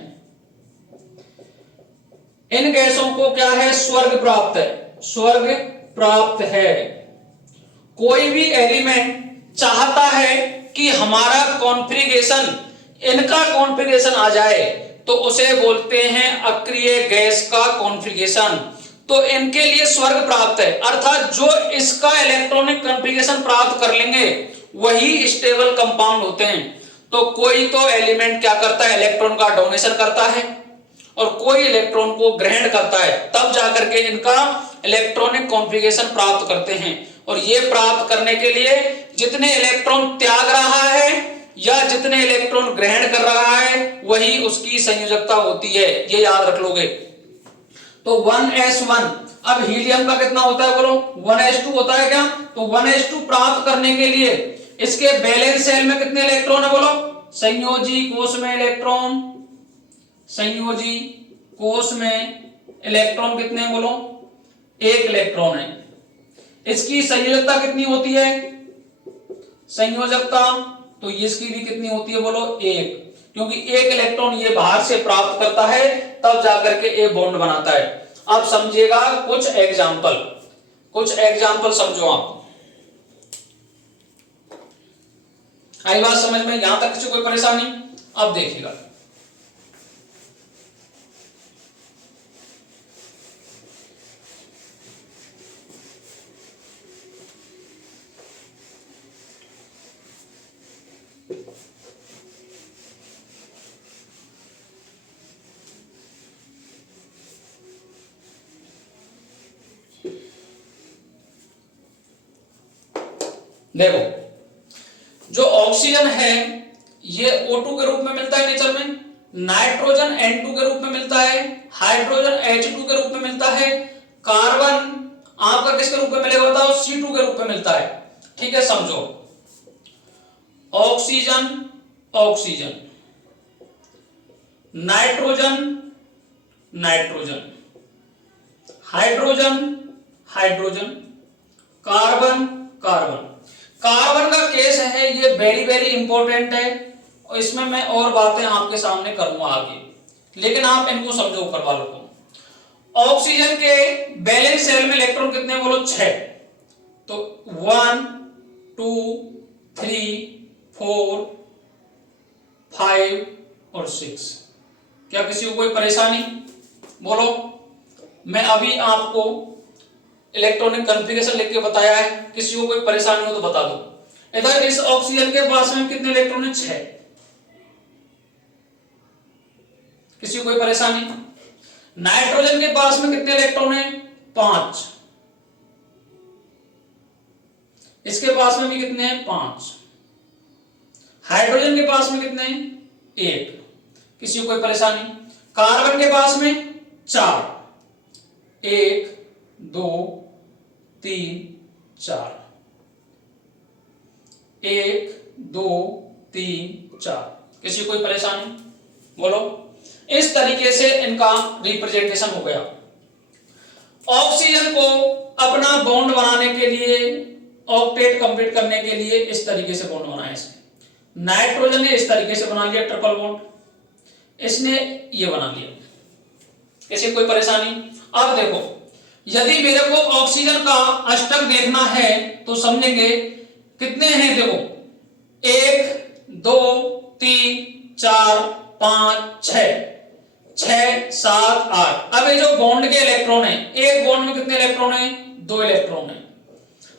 इन गैसों को क्या है? स्वर्ग प्राप्त है। स्वर्ग प्राप्त है। कोई भी एलिमेंट चाहता है कि हमारा कॉन्फ़िगरेशन, इनका कॉन्फ़िगरेशन आ जाए, तो उसे बोलते हैं अक्रिय गैस का कॉन्फ़िगरेशन। तो इनके लिए स्वर्ग प्राप्त है, अर्थात जो इसका इलेक्ट्रॉनिक कॉन्फ़िगरेशन प्राप्त कर लेंगे वही स्टेबल कंपाउंड होते हैं। तो कोई तो एलिमेंट क्या करता है? इलेक्ट्रॉन का डोनेशन करता है और कोई इलेक्ट्रॉन को ग्रहण करता है, तब जाकर के इनका इलेक्ट्रॉनिक कॉन्फ़िगरेशन प्राप्त करते हैं। और ये प्राप्त करने के लिए जितने इलेक्ट्रॉन त्याग रहा है या जितने इलेक्ट्रॉन ग्रहण कर रहा है वही उसकी संयोजकता होती है, ये याद रख लोगे। तो 1s1, अब हीलियम का कितना होता है बोलो, 1s2 होता है क्या? तो 1s2 प्राप्त करने के लिए इसके बैलेंस शेल में कितने इलेक्ट्रॉन है बोलो, संयोजी कोष में इलेक्ट्रॉन, संयोजी कोष में इलेक्ट्रॉन कितने हैं बोलो, 1 इलेक्ट्रॉन है। इसकी संयोजकता कितनी होती है, संयोजकता, तो इसकी भी कितनी होती है बोलो, 1, क्योंकि 1 इलेक्ट्रॉन ये बाहर से प्राप्त करता है तब जाकर के ए बॉन्ड बनाता है। अब समझिएगा कुछ एग्जाम्पल समझो आप। आई बात समझ में, यहां तक किसी कोई परेशानी? अब देखिएगा, देखो जो ऑक्सीजन है ये O2 के रूप में मिलता है नेचर में, नाइट्रोजन N2 के रूप में मिलता है, हाइड्रोजन H2 के रूप में मिलता है, कार्बन आपका किसके रूप में मिलेगा बताओ, C2 के रूप में मिलता है। ठीक है, समझो, oxygen oxygen, nitrogen nitrogen, hydrogen hydrogen, carbon carbon. Carbon का केस है ये वेरी वेरी इंपॉर्टेंट है, और इसमें मैं और बातें आपके सामने करूंगा आगे, लेकिन आप इनको समझो ऊपर वालों को। ऑक्सीजन के बैलेंस शेल में इलेक्ट्रॉन कितने बोलो, 6, तो 1 2 3 4 5 और 6। क्या किसी को कोई परेशानी बोलो? मैं अभी आपको इलेक्ट्रॉनिक कॉन्फ़िगरेशन लिख के बताया है, किसी को कोई परेशानी हो तो बता दो। इधर इस ऑक्सीजन के पास में कितने इलेक्ट्रॉन है, 6। किसी को कोई परेशानी? नाइट्रोजन के पास में कितने इलेक्ट्रॉन है, 5। इसके पास में भी कितने हैं, 5। हाइड्रोजन के पास में कितने हैं, 1। किसी को कोई परेशानी? कार्बन के पास में 4, 1 2 3 4, 1 2 3 4। किसी को कोई परेशानी बोलो? इस तरीके से इनका रिप्रेजेंटेशन हो गया। ऑक्सीजन को अपना बॉन्ड बनाने के लिए, ऑक्टेट कंप्लीट करने के लिए इस तरीके से बॉन्ड बनाया इसने। नाइट्रोजन ने इस तरीके से बना लिया ट्रिपल बॉन्ड, इसने ये बना लिया। किसी को कोई परेशानी? अब देखो, यदि मेरे को ऑक्सीजन का अष्टक देखना है तो समझेंगे कितने हैं, देखो 1 2 3 4 5 6 7 8। अब ये जो बॉन्ड के इलेक्ट्रॉन है, एक बॉन्ड में कितने इलेक्ट्रॉन है, 2 इलेक्ट्रॉन है।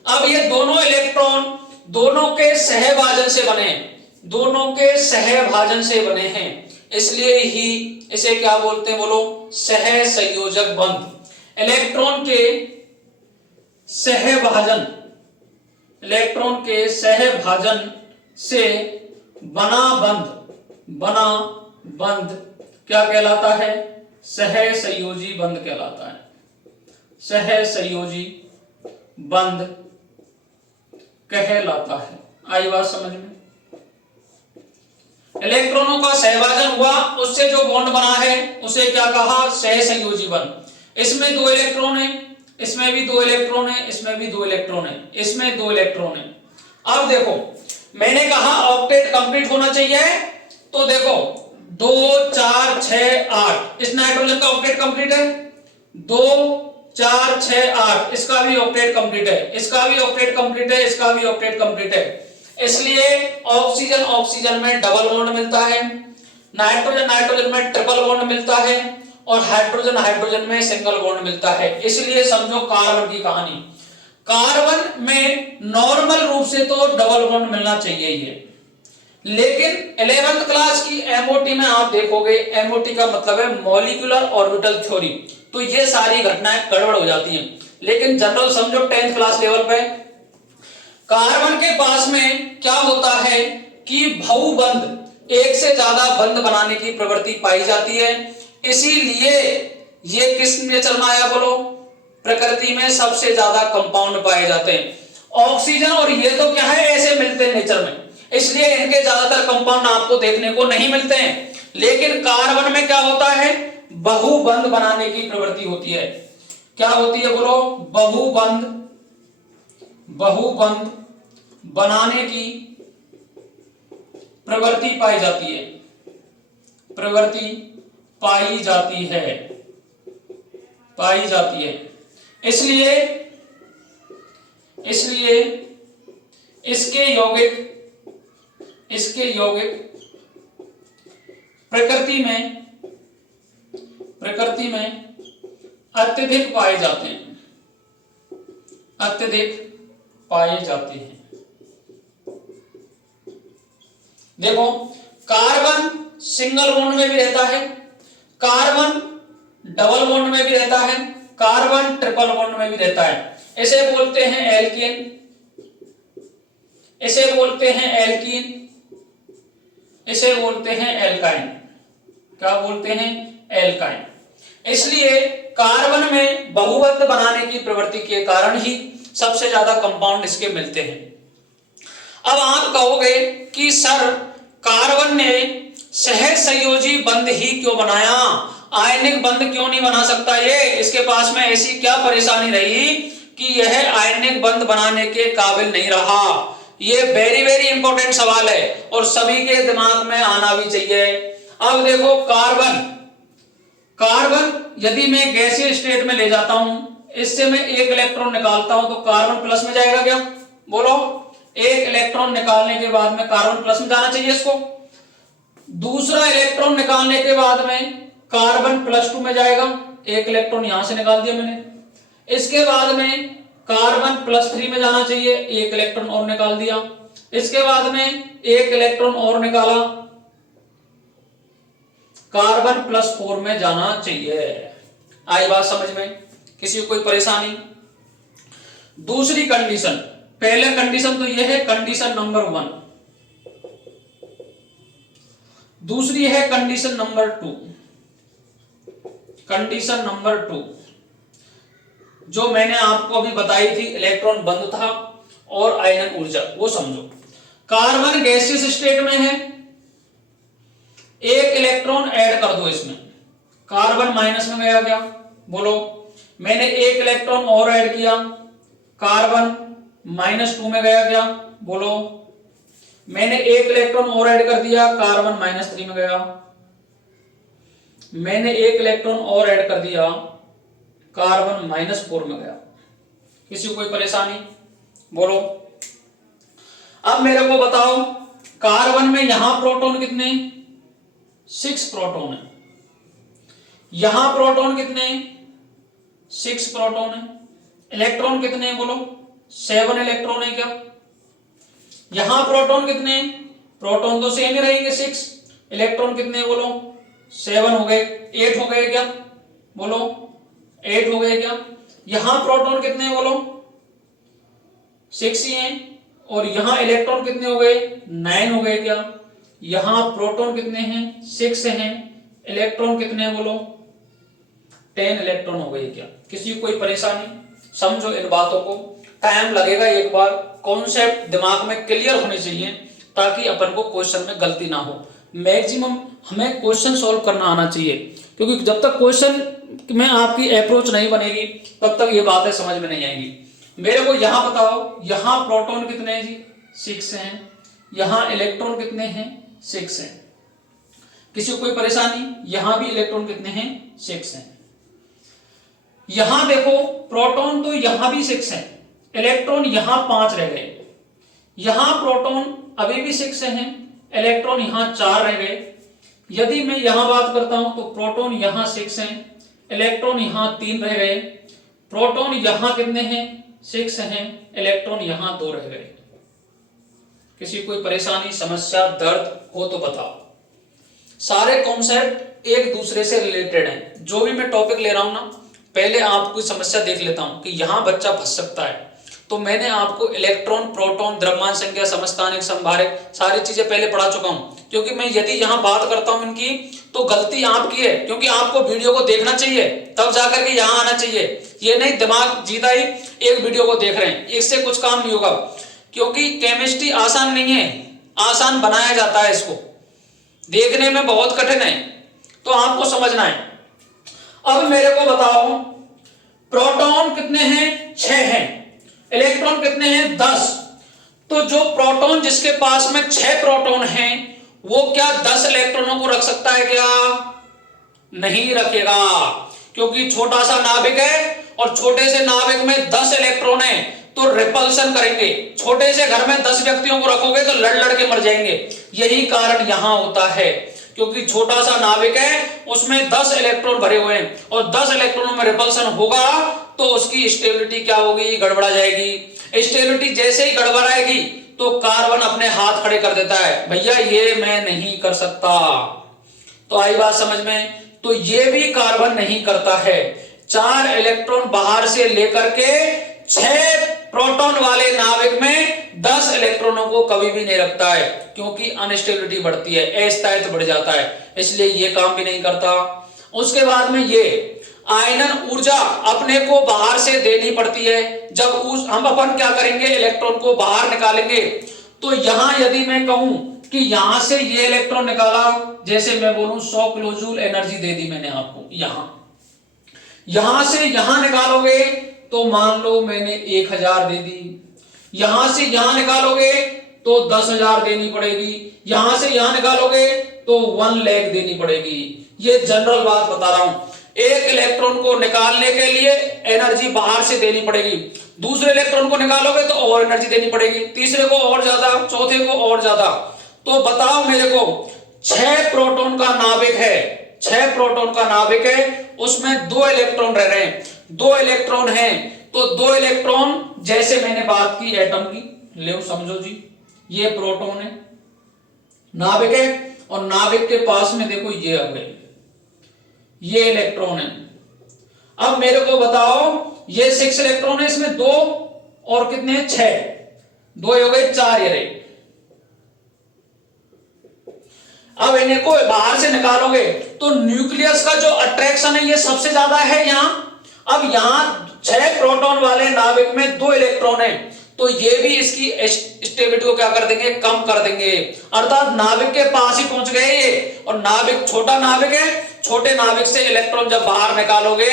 अब ये दोनों इलेक्ट्रॉन दोनों के सहभाजन से बने हैं, दोनों के सहभाजन से बने हैं, इसलिए ही इसे क्या बोलते हैं बोलो, सहसंयोजक बंध। इलेक्ट्रॉन के सहभाजन, इलेक्ट्रॉन के सहभाजन से बना बंध क्या कहलाता है, सहसंयोजी बंध कहलाता है। सहसंयोजी बंध कहलाता है। आई बात समझ में? इलेक्ट्रॉनों का सहभाजन हुआ, उससे जो बॉन्ड बना है उसे क्या कहा, सहसंयोजी बंध। इसमें 2 इलेक्ट्रॉन है, इसमें भी 2 इलेक्ट्रॉन है, इसमें भी 2 इलेक्ट्रॉन है, इसमें 2 इलेक्ट्रॉन है। अब देखो, मैंने कहा ऑक्टेट कंप्लीट होना चाहिए, तो देखो 2 4 6 8, इस नाइट्रोजन का ऑक्टेट कंप्लीट है, 2 4 6 8, इसका भी ऑक्टेट कंप्लीट है, इसका भी ऑक्टेट कंप्लीट है, इसका भी ऑक्टेट कंप्लीट है। इसलिए ऑक्सीजन ऑक्सीजन में डबल बॉन्ड मिलता है, नाइट्रोजन नाइट्रोजन में ट्रिपल बॉन्ड मिलता है, और हाइड्रोजन हाइड्रोजन में सिंगल बॉन्ड मिलता है। इसलिए समझो कार्बन की कहानी, कार्बन में नॉर्मल रूप से तो डबल बॉन्ड मिलना चाहिए ही है, लेकिन 11th क्लास की एमओटी में आप देखोगे, एमओटी का मतलब है मॉलिक्यूलर ऑर्बिटल थ्योरी, तो ये सारी घटनाएं गड़बड़ हो जाती हैं। लेकिन जनरल समझो 10th क्लास लेवल पे कार्बन के पास में क्या होता है कि बहुबंध, एक से ज्यादा बंध बनाने की प्रवृत्ति पाई जाती है। इसीलिए ये किस नेचर में आया बोलो, प्रकृति में सबसे ज्यादा कंपाउंड पाए जाते हैं। ऑक्सीजन और ये तो क्या है, ऐसे मिलते हैं नेचर में, इसलिए इनके ज्यादातर कंपाउंड आपको देखने को नहीं मिलते हैं। लेकिन कार्बन में क्या होता है, बहुबंध बनाने की प्रवृत्ति होती है। क्या होती है बोलो, बहुबंध बनाने की प्रवृत्ति पाई जाती है, प्रवृत्ति पाई जाती है। इसलिए इसके यौगिक प्रकृति में अत्यधिक पाए जाते हैं। देखो, कार्बन सिंगल बॉन्ड में भी रहता है, कार्बन डबल बॉन्ड में भी रहता है, कार्बन ट्रिपल बॉन्ड में भी रहता है। इसे बोलते हैं एल्कीन, इसे बोलते हैं एल्काइन। क्या बोलते हैं, एल्काइन। इसलिए कार्बन में बहुबंध बनाने की प्रवृत्ति के कारण ही सबसे ज्यादा कंपाउंड इसके मिलते हैं। अब आप कहोगे कि सर कार्बन ने सहज संयोजी बंध ही क्यों बनाया, आयनिक बंध क्यों नहीं बना सकता ये, इसके पास में ऐसी क्या परेशानी रही कि यह आयनिक बंध बनाने के काबिल नहीं रहा। ये वेरी वेरी इंपॉर्टेंट सवाल है और सभी के दिमाग में आना भी चाहिए। अब देखो, कार्बन यदि मैं गैसीय स्टेट में ले जाता हूं, इससे मैं एक इलेक्ट्रॉन निकालता हूं तो कार्बन प्लस में जाएगा क्या, बोलो। एक इलेक्ट्रॉन निकालने के बाद में कार्बन प्लस में जाना चाहिए इसको। दूसरा इलेक्ट्रॉन निकालने के बाद में कार्बन +2 में जाएगा, एक इलेक्ट्रॉन यहां से निकाल दिया मैंने। इसके बाद में कार्बन +3 में जाना चाहिए, एक इलेक्ट्रॉन और निकाल दिया। इसके बाद में एक इलेक्ट्रॉन और निकाला, कार्बन +4 में जाना चाहिए। आई बात समझ में, किसी को कोई परेशानी। दूसरी कंडीशन, पहले कंडीशन तो यह है कंडीशन नंबर 1, दूसरी है कंडीशन नंबर 2। कंडीशन नंबर 2 जो मैंने आपको अभी बताई थी, इलेक्ट्रॉन बंद था और आयनन ऊर्जा, वो समझो। कार्बन गैसियस स्टेट में है, एक इलेक्ट्रॉन ऐड कर दो इसमें, कार्बन माइनस में गया क्या, बोलो। मैंने एक इलेक्ट्रॉन और ऐड किया, कार्बन -2 में गया क्या, बोलो। मैंने एक इलेक्ट्रॉन और ऐड कर दिया, कार्बन -3 में गया। मैंने एक इलेक्ट्रॉन और ऐड कर दिया, कार्बन -4 में गया। किसी को कोई परेशानी, बोलो। अब मेरे को बताओ, कार्बन में यहां प्रोटॉन कितने, 6 प्रोटॉन है। यहां प्रोटॉन कितने, 6 प्रोटॉन है। इलेक्ट्रॉन कितने हैं, बोलो। 7 इलेक्ट्रॉन है क्या। यहां प्रोटॉन कितने, प्रोटॉन तो सेम ही रहेंगे 6, इलेक्ट्रॉन कितने हैं, बोलो। 7 हो गए, 8 हो गए क्या, बोलो। 8 हो गए क्या। यहां प्रोटॉन कितने हैं, बोलो। 6 ही हैं। और यहां इलेक्ट्रॉन कितने हो गए, 9 हो गए क्या। यहां प्रोटॉन कितने हैं, 6 हैं। इलेक्ट्रॉन कितने हैं, बोलो। 10 इलेक्ट्रॉन हो गए क्या। किसी को कोई परेशानी, समझो इन बातों को। टाइम लगेगा, एक बार कॉन्सेप्ट दिमाग में क्लियर होने चाहिए ताकि अपन को क्वेश्चन में गलती ना हो। मैक्सिमम हमें क्वेश्चन सॉल्व करना आना चाहिए, क्योंकि जब तक क्वेश्चन में आपकी अप्रोच नहीं बनेगी तब तक ये बातें समझ में नहीं आएंगी। मेरे को यहां बताओ, यहां प्रोटॉन कितने हैं जी, 6 हैं। यहां इलेक्ट्रॉन कितने हैं, 6 हैं। किसी को कोई परेशानी, यहां भी इलेक्ट्रॉन कितने हैं, 6 हैं। यहां देखो, प्रोटॉन तो यहां भी 6 हैं, इलेक्ट्रॉन यहां 5 रह गए। यहां प्रोटॉन अभी भी 6 हैं, इलेक्ट्रॉन यहां 4 रह गए। यदि मैं यहां बात करता हूं तो प्रोटॉन यहां 6 हैं, इलेक्ट्रॉन यहां 3 रह गए। प्रोटॉन यहां कितने हैं, 6 हैं, इलेक्ट्रॉन यहां 2 रह गए। किसी कोई परेशानी, समस्या, दर्द हो तो बताओ। सारे कॉन्सेप्ट एक दूसरे से रिलेटेड हैं। जो भी मैं टॉपिक ले रहा हूं ना, पहले आपको समस्या देख लेता हूं कि यहां बच्चा फंस सकता है, तो मैंने आपको इलेक्ट्रॉन, प्रोटॉन, द्रव्यमान संख्या, समस्थानिक, संभारक सारी चीजें पहले पढ़ा चुका हूं। क्योंकि मैं यदि यहां बात करता हूं इनकी तो गलती आपकी है, क्योंकि आपको वीडियो को देखना चाहिए तब जाकर के यहां आना चाहिए। ये नहीं दिमाग जीता ही एक वीडियो को देख रहे हैं, इससे कुछ काम नहीं होगा। क्योंकि केमिस्ट्री आसान नहीं है, आसान बनाया जाता है, इसको देखने में बहुत कठिन है, तो आपको समझना है। अब मेरे को बताओ, प्रोटॉन कितने हैं? 6 हैं। इलेक्ट्रॉन कितने हैं? 10। तो जो प्रोटॉन जिसके पास में 6 प्रोटॉन हैं, वो क्या 10 इलेक्ट्रॉनों को रख सकता है? क्या नहीं रखेगा, क्योंकि छोटा सा नाभिक है और छोटे से नाभिक में 10 इलेक्ट्रॉन है, तो रिपल्सन करेंगे। छोटे से घर में 10 व्यक्तियों को रखोगे तो लड़ लड़ के मर जाएंगे। यही कारण यहां होता है, क्योंकि छोटा सा नाभिक है, उसमें 10 इलेक्ट्रॉन भरे हुए हैं और 10 इलेक्ट्रॉनों में रिपल्सन होगा तो उसकी स्टेबिलिटी क्या होगी? गड़बड़ा जाएगी। स्टेबिलिटी जैसे ही गड़बड़ाएगी तो कार्बन अपने हाथ खड़े कर देता है, भैया ये मैं नहीं कर सकता। तो आई बात समझ में? तो ये भी कार्बन नहीं करता है। 4 इलेक्ट्रॉन बाहर से लेकर के 6 प्रोटॉन वाले नाभिक में 10 इलेक्ट्रॉनों को कभी भी नहीं रखता है, क्योंकि अनस्टेबिलिटी बढ़ती है, अस्थिरता बढ़ जाता है, इसलिए ये काम भी नहीं करता। उसके बाद में ये आयनन ऊर्जा अपने को बाहर से देनी पड़ती है। जब हम अपन क्या करेंगे, इलेक्ट्रॉन को बाहर निकालेंगे, तो यहां यदि मैं कहूं कि यहां से ये इलेक्ट्रॉन निकाला, जैसे मैं बोलूं 100 किलो जूल एनर्जी दे दी मैंने आपको, यहां से यहां निकालोगे तो मान लो मैंने 1000 दे दी, यहां से यहां निकालोगे तो 10,000 देनी पड़ेगी, यहां से यहां निकालोगे तो 1 लाख देनी पड़ेगी। ये जनरल बात बता रहा हूं। एक इलेक्ट्रॉन को निकालने के लिए एनर्जी बाहर से देनी पड़ेगी, दूसरे इलेक्ट्रॉन को निकालोगे तो और एनर्जी देनी पड़ेगी, तीसरे को और ज्यादा, चौथे को और ज्यादा। तो बताओ मेरे को, 6 प्रोटॉन का नाभिक है, 6 प्रोटॉन का नाभिक है, उसमें 2 इलेक्ट्रॉन रह रहे हैं, 2 इलेक्ट्रॉन हैं, तो 2 इलेक्ट्रॉन, जैसे मैंने बात की एटम की, ले समझो जी, ये प्रोटॉन है, नाभिक है, और नाभिक के पास में देखो ये आ गए, ये इलेक्ट्रॉन है। अब मेरे को बताओ, ये 6 इलेक्ट्रॉन है, इसमें 2 और कितने हैं? 6, 2 हो गए 4 ये रहे। अब इन्हें को बाहर से निकालोगे तो न्यूक्लियस का जो अट्रैक्शन है ये सबसे ज्यादा है यहां। अब यहां 6 प्रोटॉन वाले नाभिक में 2 इलेक्ट्रॉन है, तो ये भी इसकी स्टेबिलिटी को क्या कर देंगे? कम कर देंगे, अर्थात नाभिक के पास ही पहुंच गए ये। और नाभिक छोटा नाभिक है, छोटे नाभिक से इलेक्ट्रॉन जब बाहर निकालोगे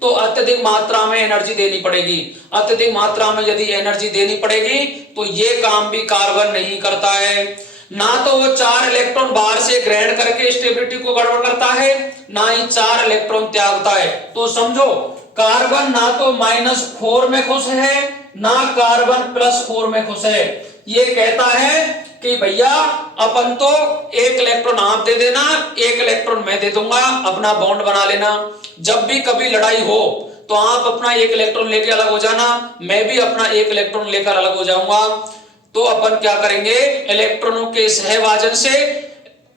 तो अत्यधिक मात्रा में एनर्जी देनी पड़ेगी। अत्यधिक मात्रा में यदि एनर्जी देनी पड़ेगी तो ये काम भी कार्बन नहीं करता है। ना तो वो 4 इलेक्ट्रॉन बाहर से ग्रहण करके स्टेबिलिटी को गड़बड़ करता है, ना ही 4 इलेक्ट्रॉन त्यागता है। तो समझो, कार्बन ना तो -4 में खुश है, ना कार्बन +4 में खुश है। ये कहता है कि भैया अपन तो 1 इलेक्ट्रॉन आप दे देना, 1 इलेक्ट्रॉन मैं दे दूंगा, अपना बॉन्ड बना लेना। जब भी कभी लड़ाई हो तो आप अपना 1 इलेक्ट्रॉन लेकर अलग हो जाना, मैं भी अपना 1 इलेक्ट्रॉन लेकर अलग हो जाऊंगा। तो अपन क्या करेंगे? इलेक्ट्रॉनों के सहभाजन से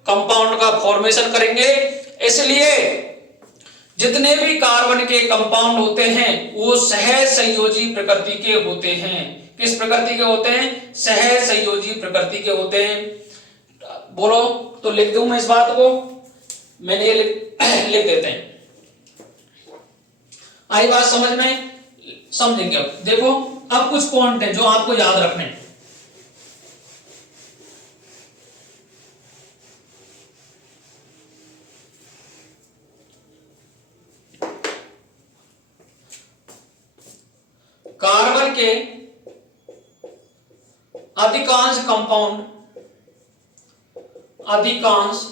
कंपाउंड का फॉर्मेशन करेंगे। इसलिए जितने भी कार्बन के कंपाउंड होते हैं वो सहसंयोजी प्रकृति के होते हैं। किस प्रकृति के होते हैं? सहसंयोजी प्रकृति के होते हैं। बोलो तो लिख दूं मैं इस बात को, मैंने ये लिख देते हैं। आई बात समझ में? समझेंगे। अब देखो, अब कुछ पॉइंट है जो आपको याद रखने हैं। कार्बन के अधिकांश कंपाउंड, अधिकांश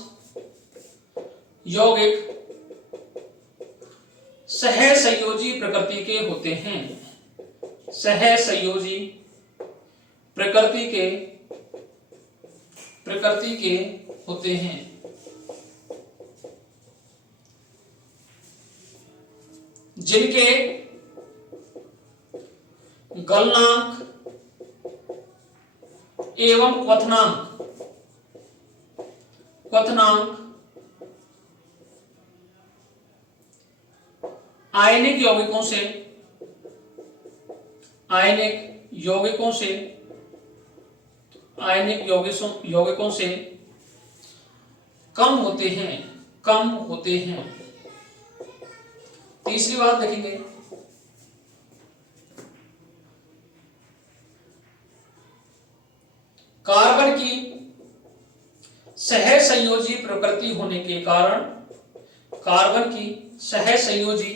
यौगिक सहसंयोजी प्रकृति के होते हैं। सहसंयोजी प्रकृति के होते हैं। जिनके गलनांक एवं क्वथनांक आयनिक यौगिकों से आयनिक यौगिकों से कम होते हैं। तीसरी बात देखेंगे, कार्बन की सहसंयोजी प्रकृति होने के कारण, कार्बन की सहसंयोजी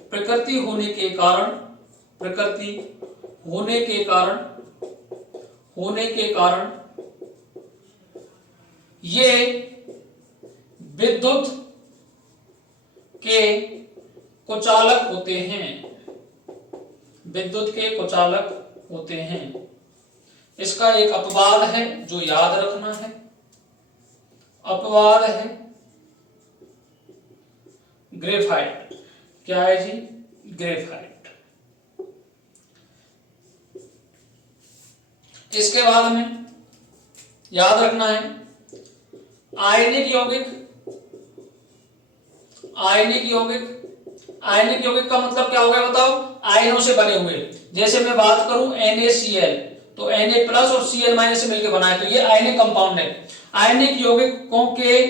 प्रकृति होने के कारण ये विद्युत के कुचालक होते हैं। इसका एक अपवाद है जो याद रखना है, अपवाद है ग्रेफाइट। क्या है जी? ग्रेफाइट। इसके बाद में याद रखना है आयनिक यौगिक का मतलब क्या हो गया बताओ? आयनों से बने हुए। जैसे मैं बात करूं NaCl, तो Na+ और Cl- से मिलकर बना है, तो ये आयनिक कंपाउंड है। आयनिक यौगिकों के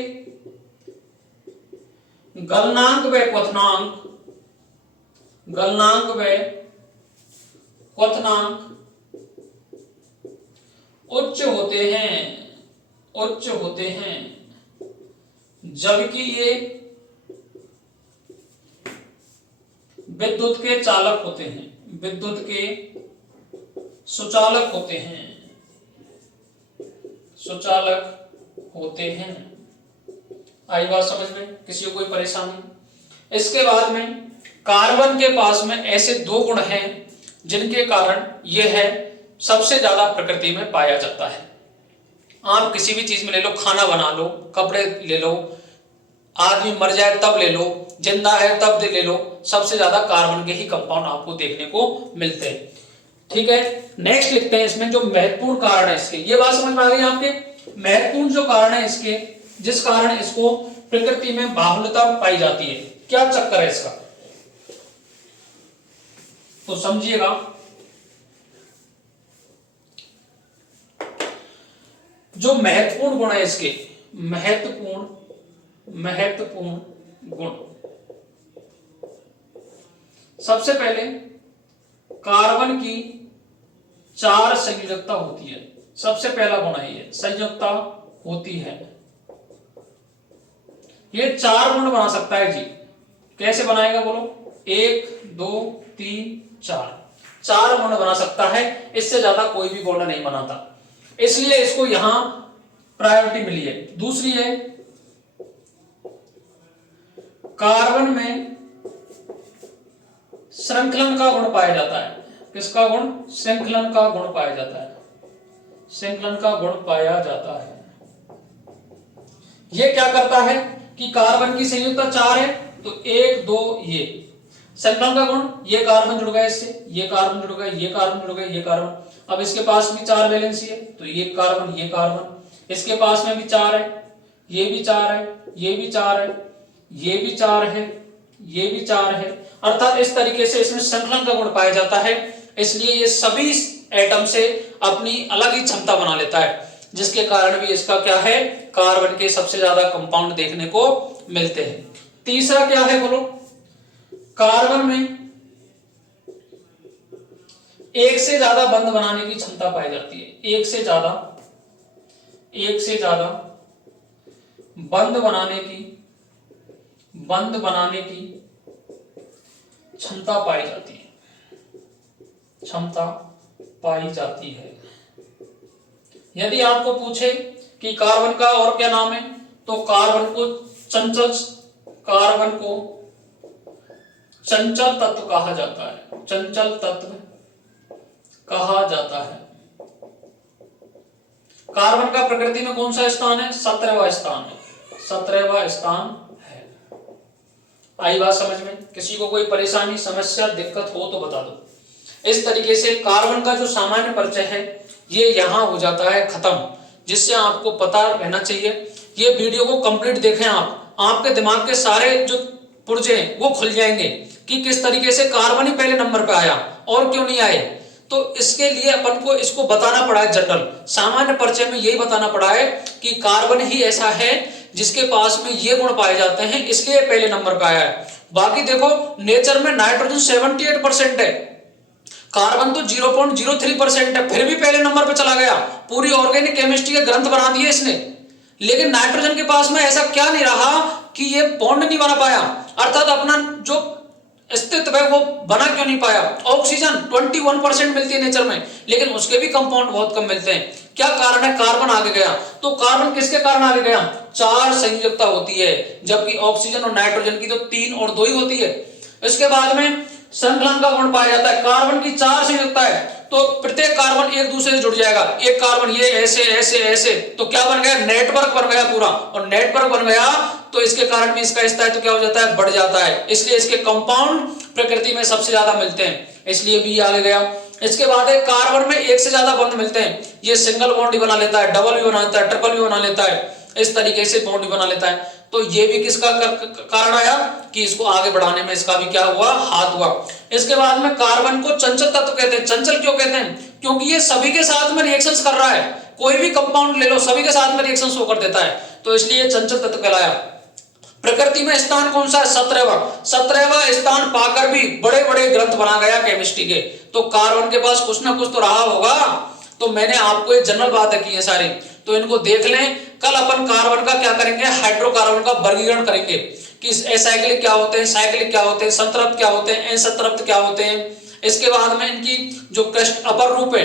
गलनांक व क्वथनांक उच्च होते हैं, जबकि ये विद्युत के चालक होते हैं, विद्युत के सुचालक होते हैं। आई बात समझ में? किसी को कोई परेशानी? इसके बाद में कार्बन के पास में ऐसे दो गुण हैं जिनके कारण यह है सबसे ज्यादा प्रकृति में पाया जाता है। आप किसी भी चीज में ले लो, खाना बना लो, कपड़े ले लो, आदमी मर जाए तब ले लो, जिंदा है तब ले लो, सबसे ज्यादा कार्बन के ही कंपाउंड आपको देखने को मिलते हैं। ठीक है, नेक्स्ट लिखते हैं इसमें जो महत्वपूर्ण कारण है इसके। ये बात समझ में आ गई आपके? महत्वपूर्ण जो कारण है इसके, जिस कारण इसको प्रकृति में बाहुल्यता पाई जाती है, क्या चक्कर है इसका, तो समझिएगा। जो महत्वपूर्ण गुण है इसके, महत्वपूर्ण गुण, सबसे पहले कार्बन की 4 संयोजकता होती है। सबसे पहला गुण है ये, संयोजकता होती है। ये 4 गुण बना सकता है जी। कैसे बनाएगा बोलो? 1 2 3 4 गुण बना सकता है, इससे ज्यादा कोई भी गुण नहीं बनाता, इसलिए इसको यहां प्रायोरिटी मिली है। दूसरी है, कार्बन में श्रृंखलन का गुण पाया जाता है। किसका गुण? श्रृंखलन का गुण पाया जाता है, श्रृंखलन का गुण पाया जाता है। ये क्या करता है कि कार्बन की संयुक्तता 4 है, तो 1 2 ये श्रृंखलन का गुण, ये कार्बन जुड़ गया इससे, ये कार्बन जुड़ गया, ये कार्बन जुड़ गया, ये कार्बन। अब इसके पास भी 4 वैलेंसी है, तो ये कार्बन, ये कार्बन, इसके पास में भी 4 है, ये भी 4 है, ये भी 4 है, ये भी 4 है, ये भी 4 है। अर्थात इस तरीके से इसमें श्रृंखलन का गुण पाया जाता है, इसलिए ये सभी एटम से अपनी अलग ही क्षमता बना लेता है, जिसके कारण भी इसका क्या है, कार्बन के सबसे ज्यादा कंपाउंड देखने को मिलते हैं। तीसरा क्या है बोलो? कार्बन में एक से ज्यादा बंध बनाने की क्षमता पाई जाती है। एक से ज्यादा बंध बनाने की क्षमता पाई जाती है। यदि आपको पूछे कि कार्बन का और क्या नाम है, तो कार्बन को चंचल तत्व कहा जाता है, चंचल तत्व कहा जाता है। कार्बन का प्रकृति में कौन सा स्थान है? 17वां स्थान है, 17वां स्थान है। आई बात समझ में? किसी को कोई परेशानी, समस्या, दिक्कत हो तो बता दो। इस तरीके से कार्बन का जो सामान्य परिचय है ये यहां हो जाता है खत्म, जिससे आपको पता रहना चाहिए। ये वीडियो को कंप्लीट देखें आप, आपके दिमाग के सारे जो पुर्जे हैं वो खुल जाएंगे कि किस तरीके से कार्बन ही पहले नंबर पे आया और क्यों नहीं आए। तो इसके लिए अपन को इसको बताना पड़ा है। जनरल सामान्य परिचय में यही बताना पड़ा है कि कार्बन ही ऐसा है जिसके पास में ये गुण पाए जाते हैं, इसलिए पहले नंबर पे आया है। बाकी देखो नेचर में नाइट्रोजन 78% है, कार्बन तो 0.03% है, फिर भी पहले नंबर पे चला गया। पूरी ऑर्गेनिक केमिस्ट्री के ग्रंथ बना दिए इसने। लेकिन नाइट्रोजन के पास में ऐसा क्या नहीं रहा कि ये बॉन्ड नहीं बना पाया, अर्थात अपना जो अस्तित्व है वो बना क्यों नहीं पाया। ऑक्सीजन 21% मिलती है नेचर में, लेकिन उसके भी कंपाउंड बहुत कम मिलते हैं। क्या कारण है? कार्बन आगे गया। तो कार्बन किसके कारण आगे गया? 4 संयुजकता होती है, जबकि ऑक्सीजन और नाइट्रोजन की तो 3 और 2 ही होती है। इसके बाद में संकलन का गुण पाया जाता है। कार्बन की 4 संयुजकता है, तो प्रत्येक कार्बन एक दूसरे से जुड़ जाएगा। एक कार्बन ये ऐसे ऐसे ऐसे, तो क्या बन गया? नेटवर्क बन गया पूरा। और नेटवर्क बन गया तो इसके कारण भी इसका स्थायित्व क्या हो जाता है? बढ़ जाता है। इसलिए इसके कंपाउंड प्रकृति में सबसे ज्यादा मिलते हैं, इसलिए भी आगे गया। इसके बाद है कारण में एक से ज्यादा बॉन्ड मिलते हैं, ये सिंगल बॉन्ड ही बना लेता है, डबल भी बना लेता है, ट्रिपल भी बना लेता है, इस तरीके से बॉन्ड भी बना लेता है। तो ये भी किसका कारण आया कि इसको आगे बढ़ाने में इसका भी क्या हुआ? हाथ हुआ। इसके बाद में कार्बन को चंचल तत्व कहते हैं। चंचल क्यों कहते हैं? क्योंकि ये सभी के साथ में रिएक्शंस कर रहा है, कोई भी कंपाउंड ले लो सभी के साथ में रिएक्शंस होकर देता है, तो इसलिए चंचल तत्व कहलाया। प्रकृति में स्थान कौन सा है? 17वां स्थान पाकर भी बड़े बड़े ग्रंथ बना गया केमिस्ट्री के। तो कार्बन के पास कुछ ना कुछ तो रहा होगा। तो मैंने आपको ये जनरल बातें की है सारी, तो इनको देख लें। कल अपन कार्बन का क्या करेंगे? हाइड्रोकार्बन का वर्गीकरण करेंगे कि एसाइक्लिक क्या होते हैं, साइक्लिक क्या होते हैं, संतृप्त क्या होते हैं, असंतृप्त क्या होते हैं। इसके बाद में इनकी जो अपर रूप है,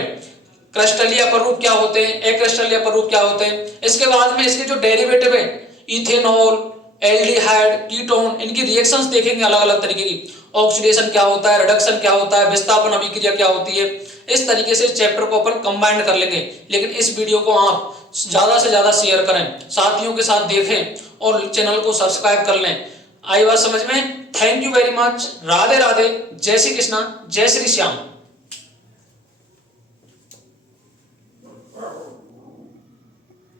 क्रिस्टलीय अपर रूप क्या होते हैं, अक्रिस्टलीय अपर रूप क्या होते हैं। इसके बाद में इसके जो डेरिवेटिव है, इथेनॉल, एल्डिहाइड, कीटोन, इनकी रिएक्शंस देखेंगे अलग अलग तरीके की। ऑक्सीडेशन क्या होता है, रिडक्शन क्या होता है, विस्थापन अभिक्रिया क्या होती है। इस तरीके से चैप्टर को अपन कंबाइन कर लेंगे। लेकिन इस वीडियो को आप ज्यादा से ज्यादा शेयर करें, साथियों के साथ देखें और चैनल को सब्सक्राइब कर लें। आई बात समझ में? Thank you very much. Radhe Radhe, जय श्री कृष्णा, जय श्री श्याम।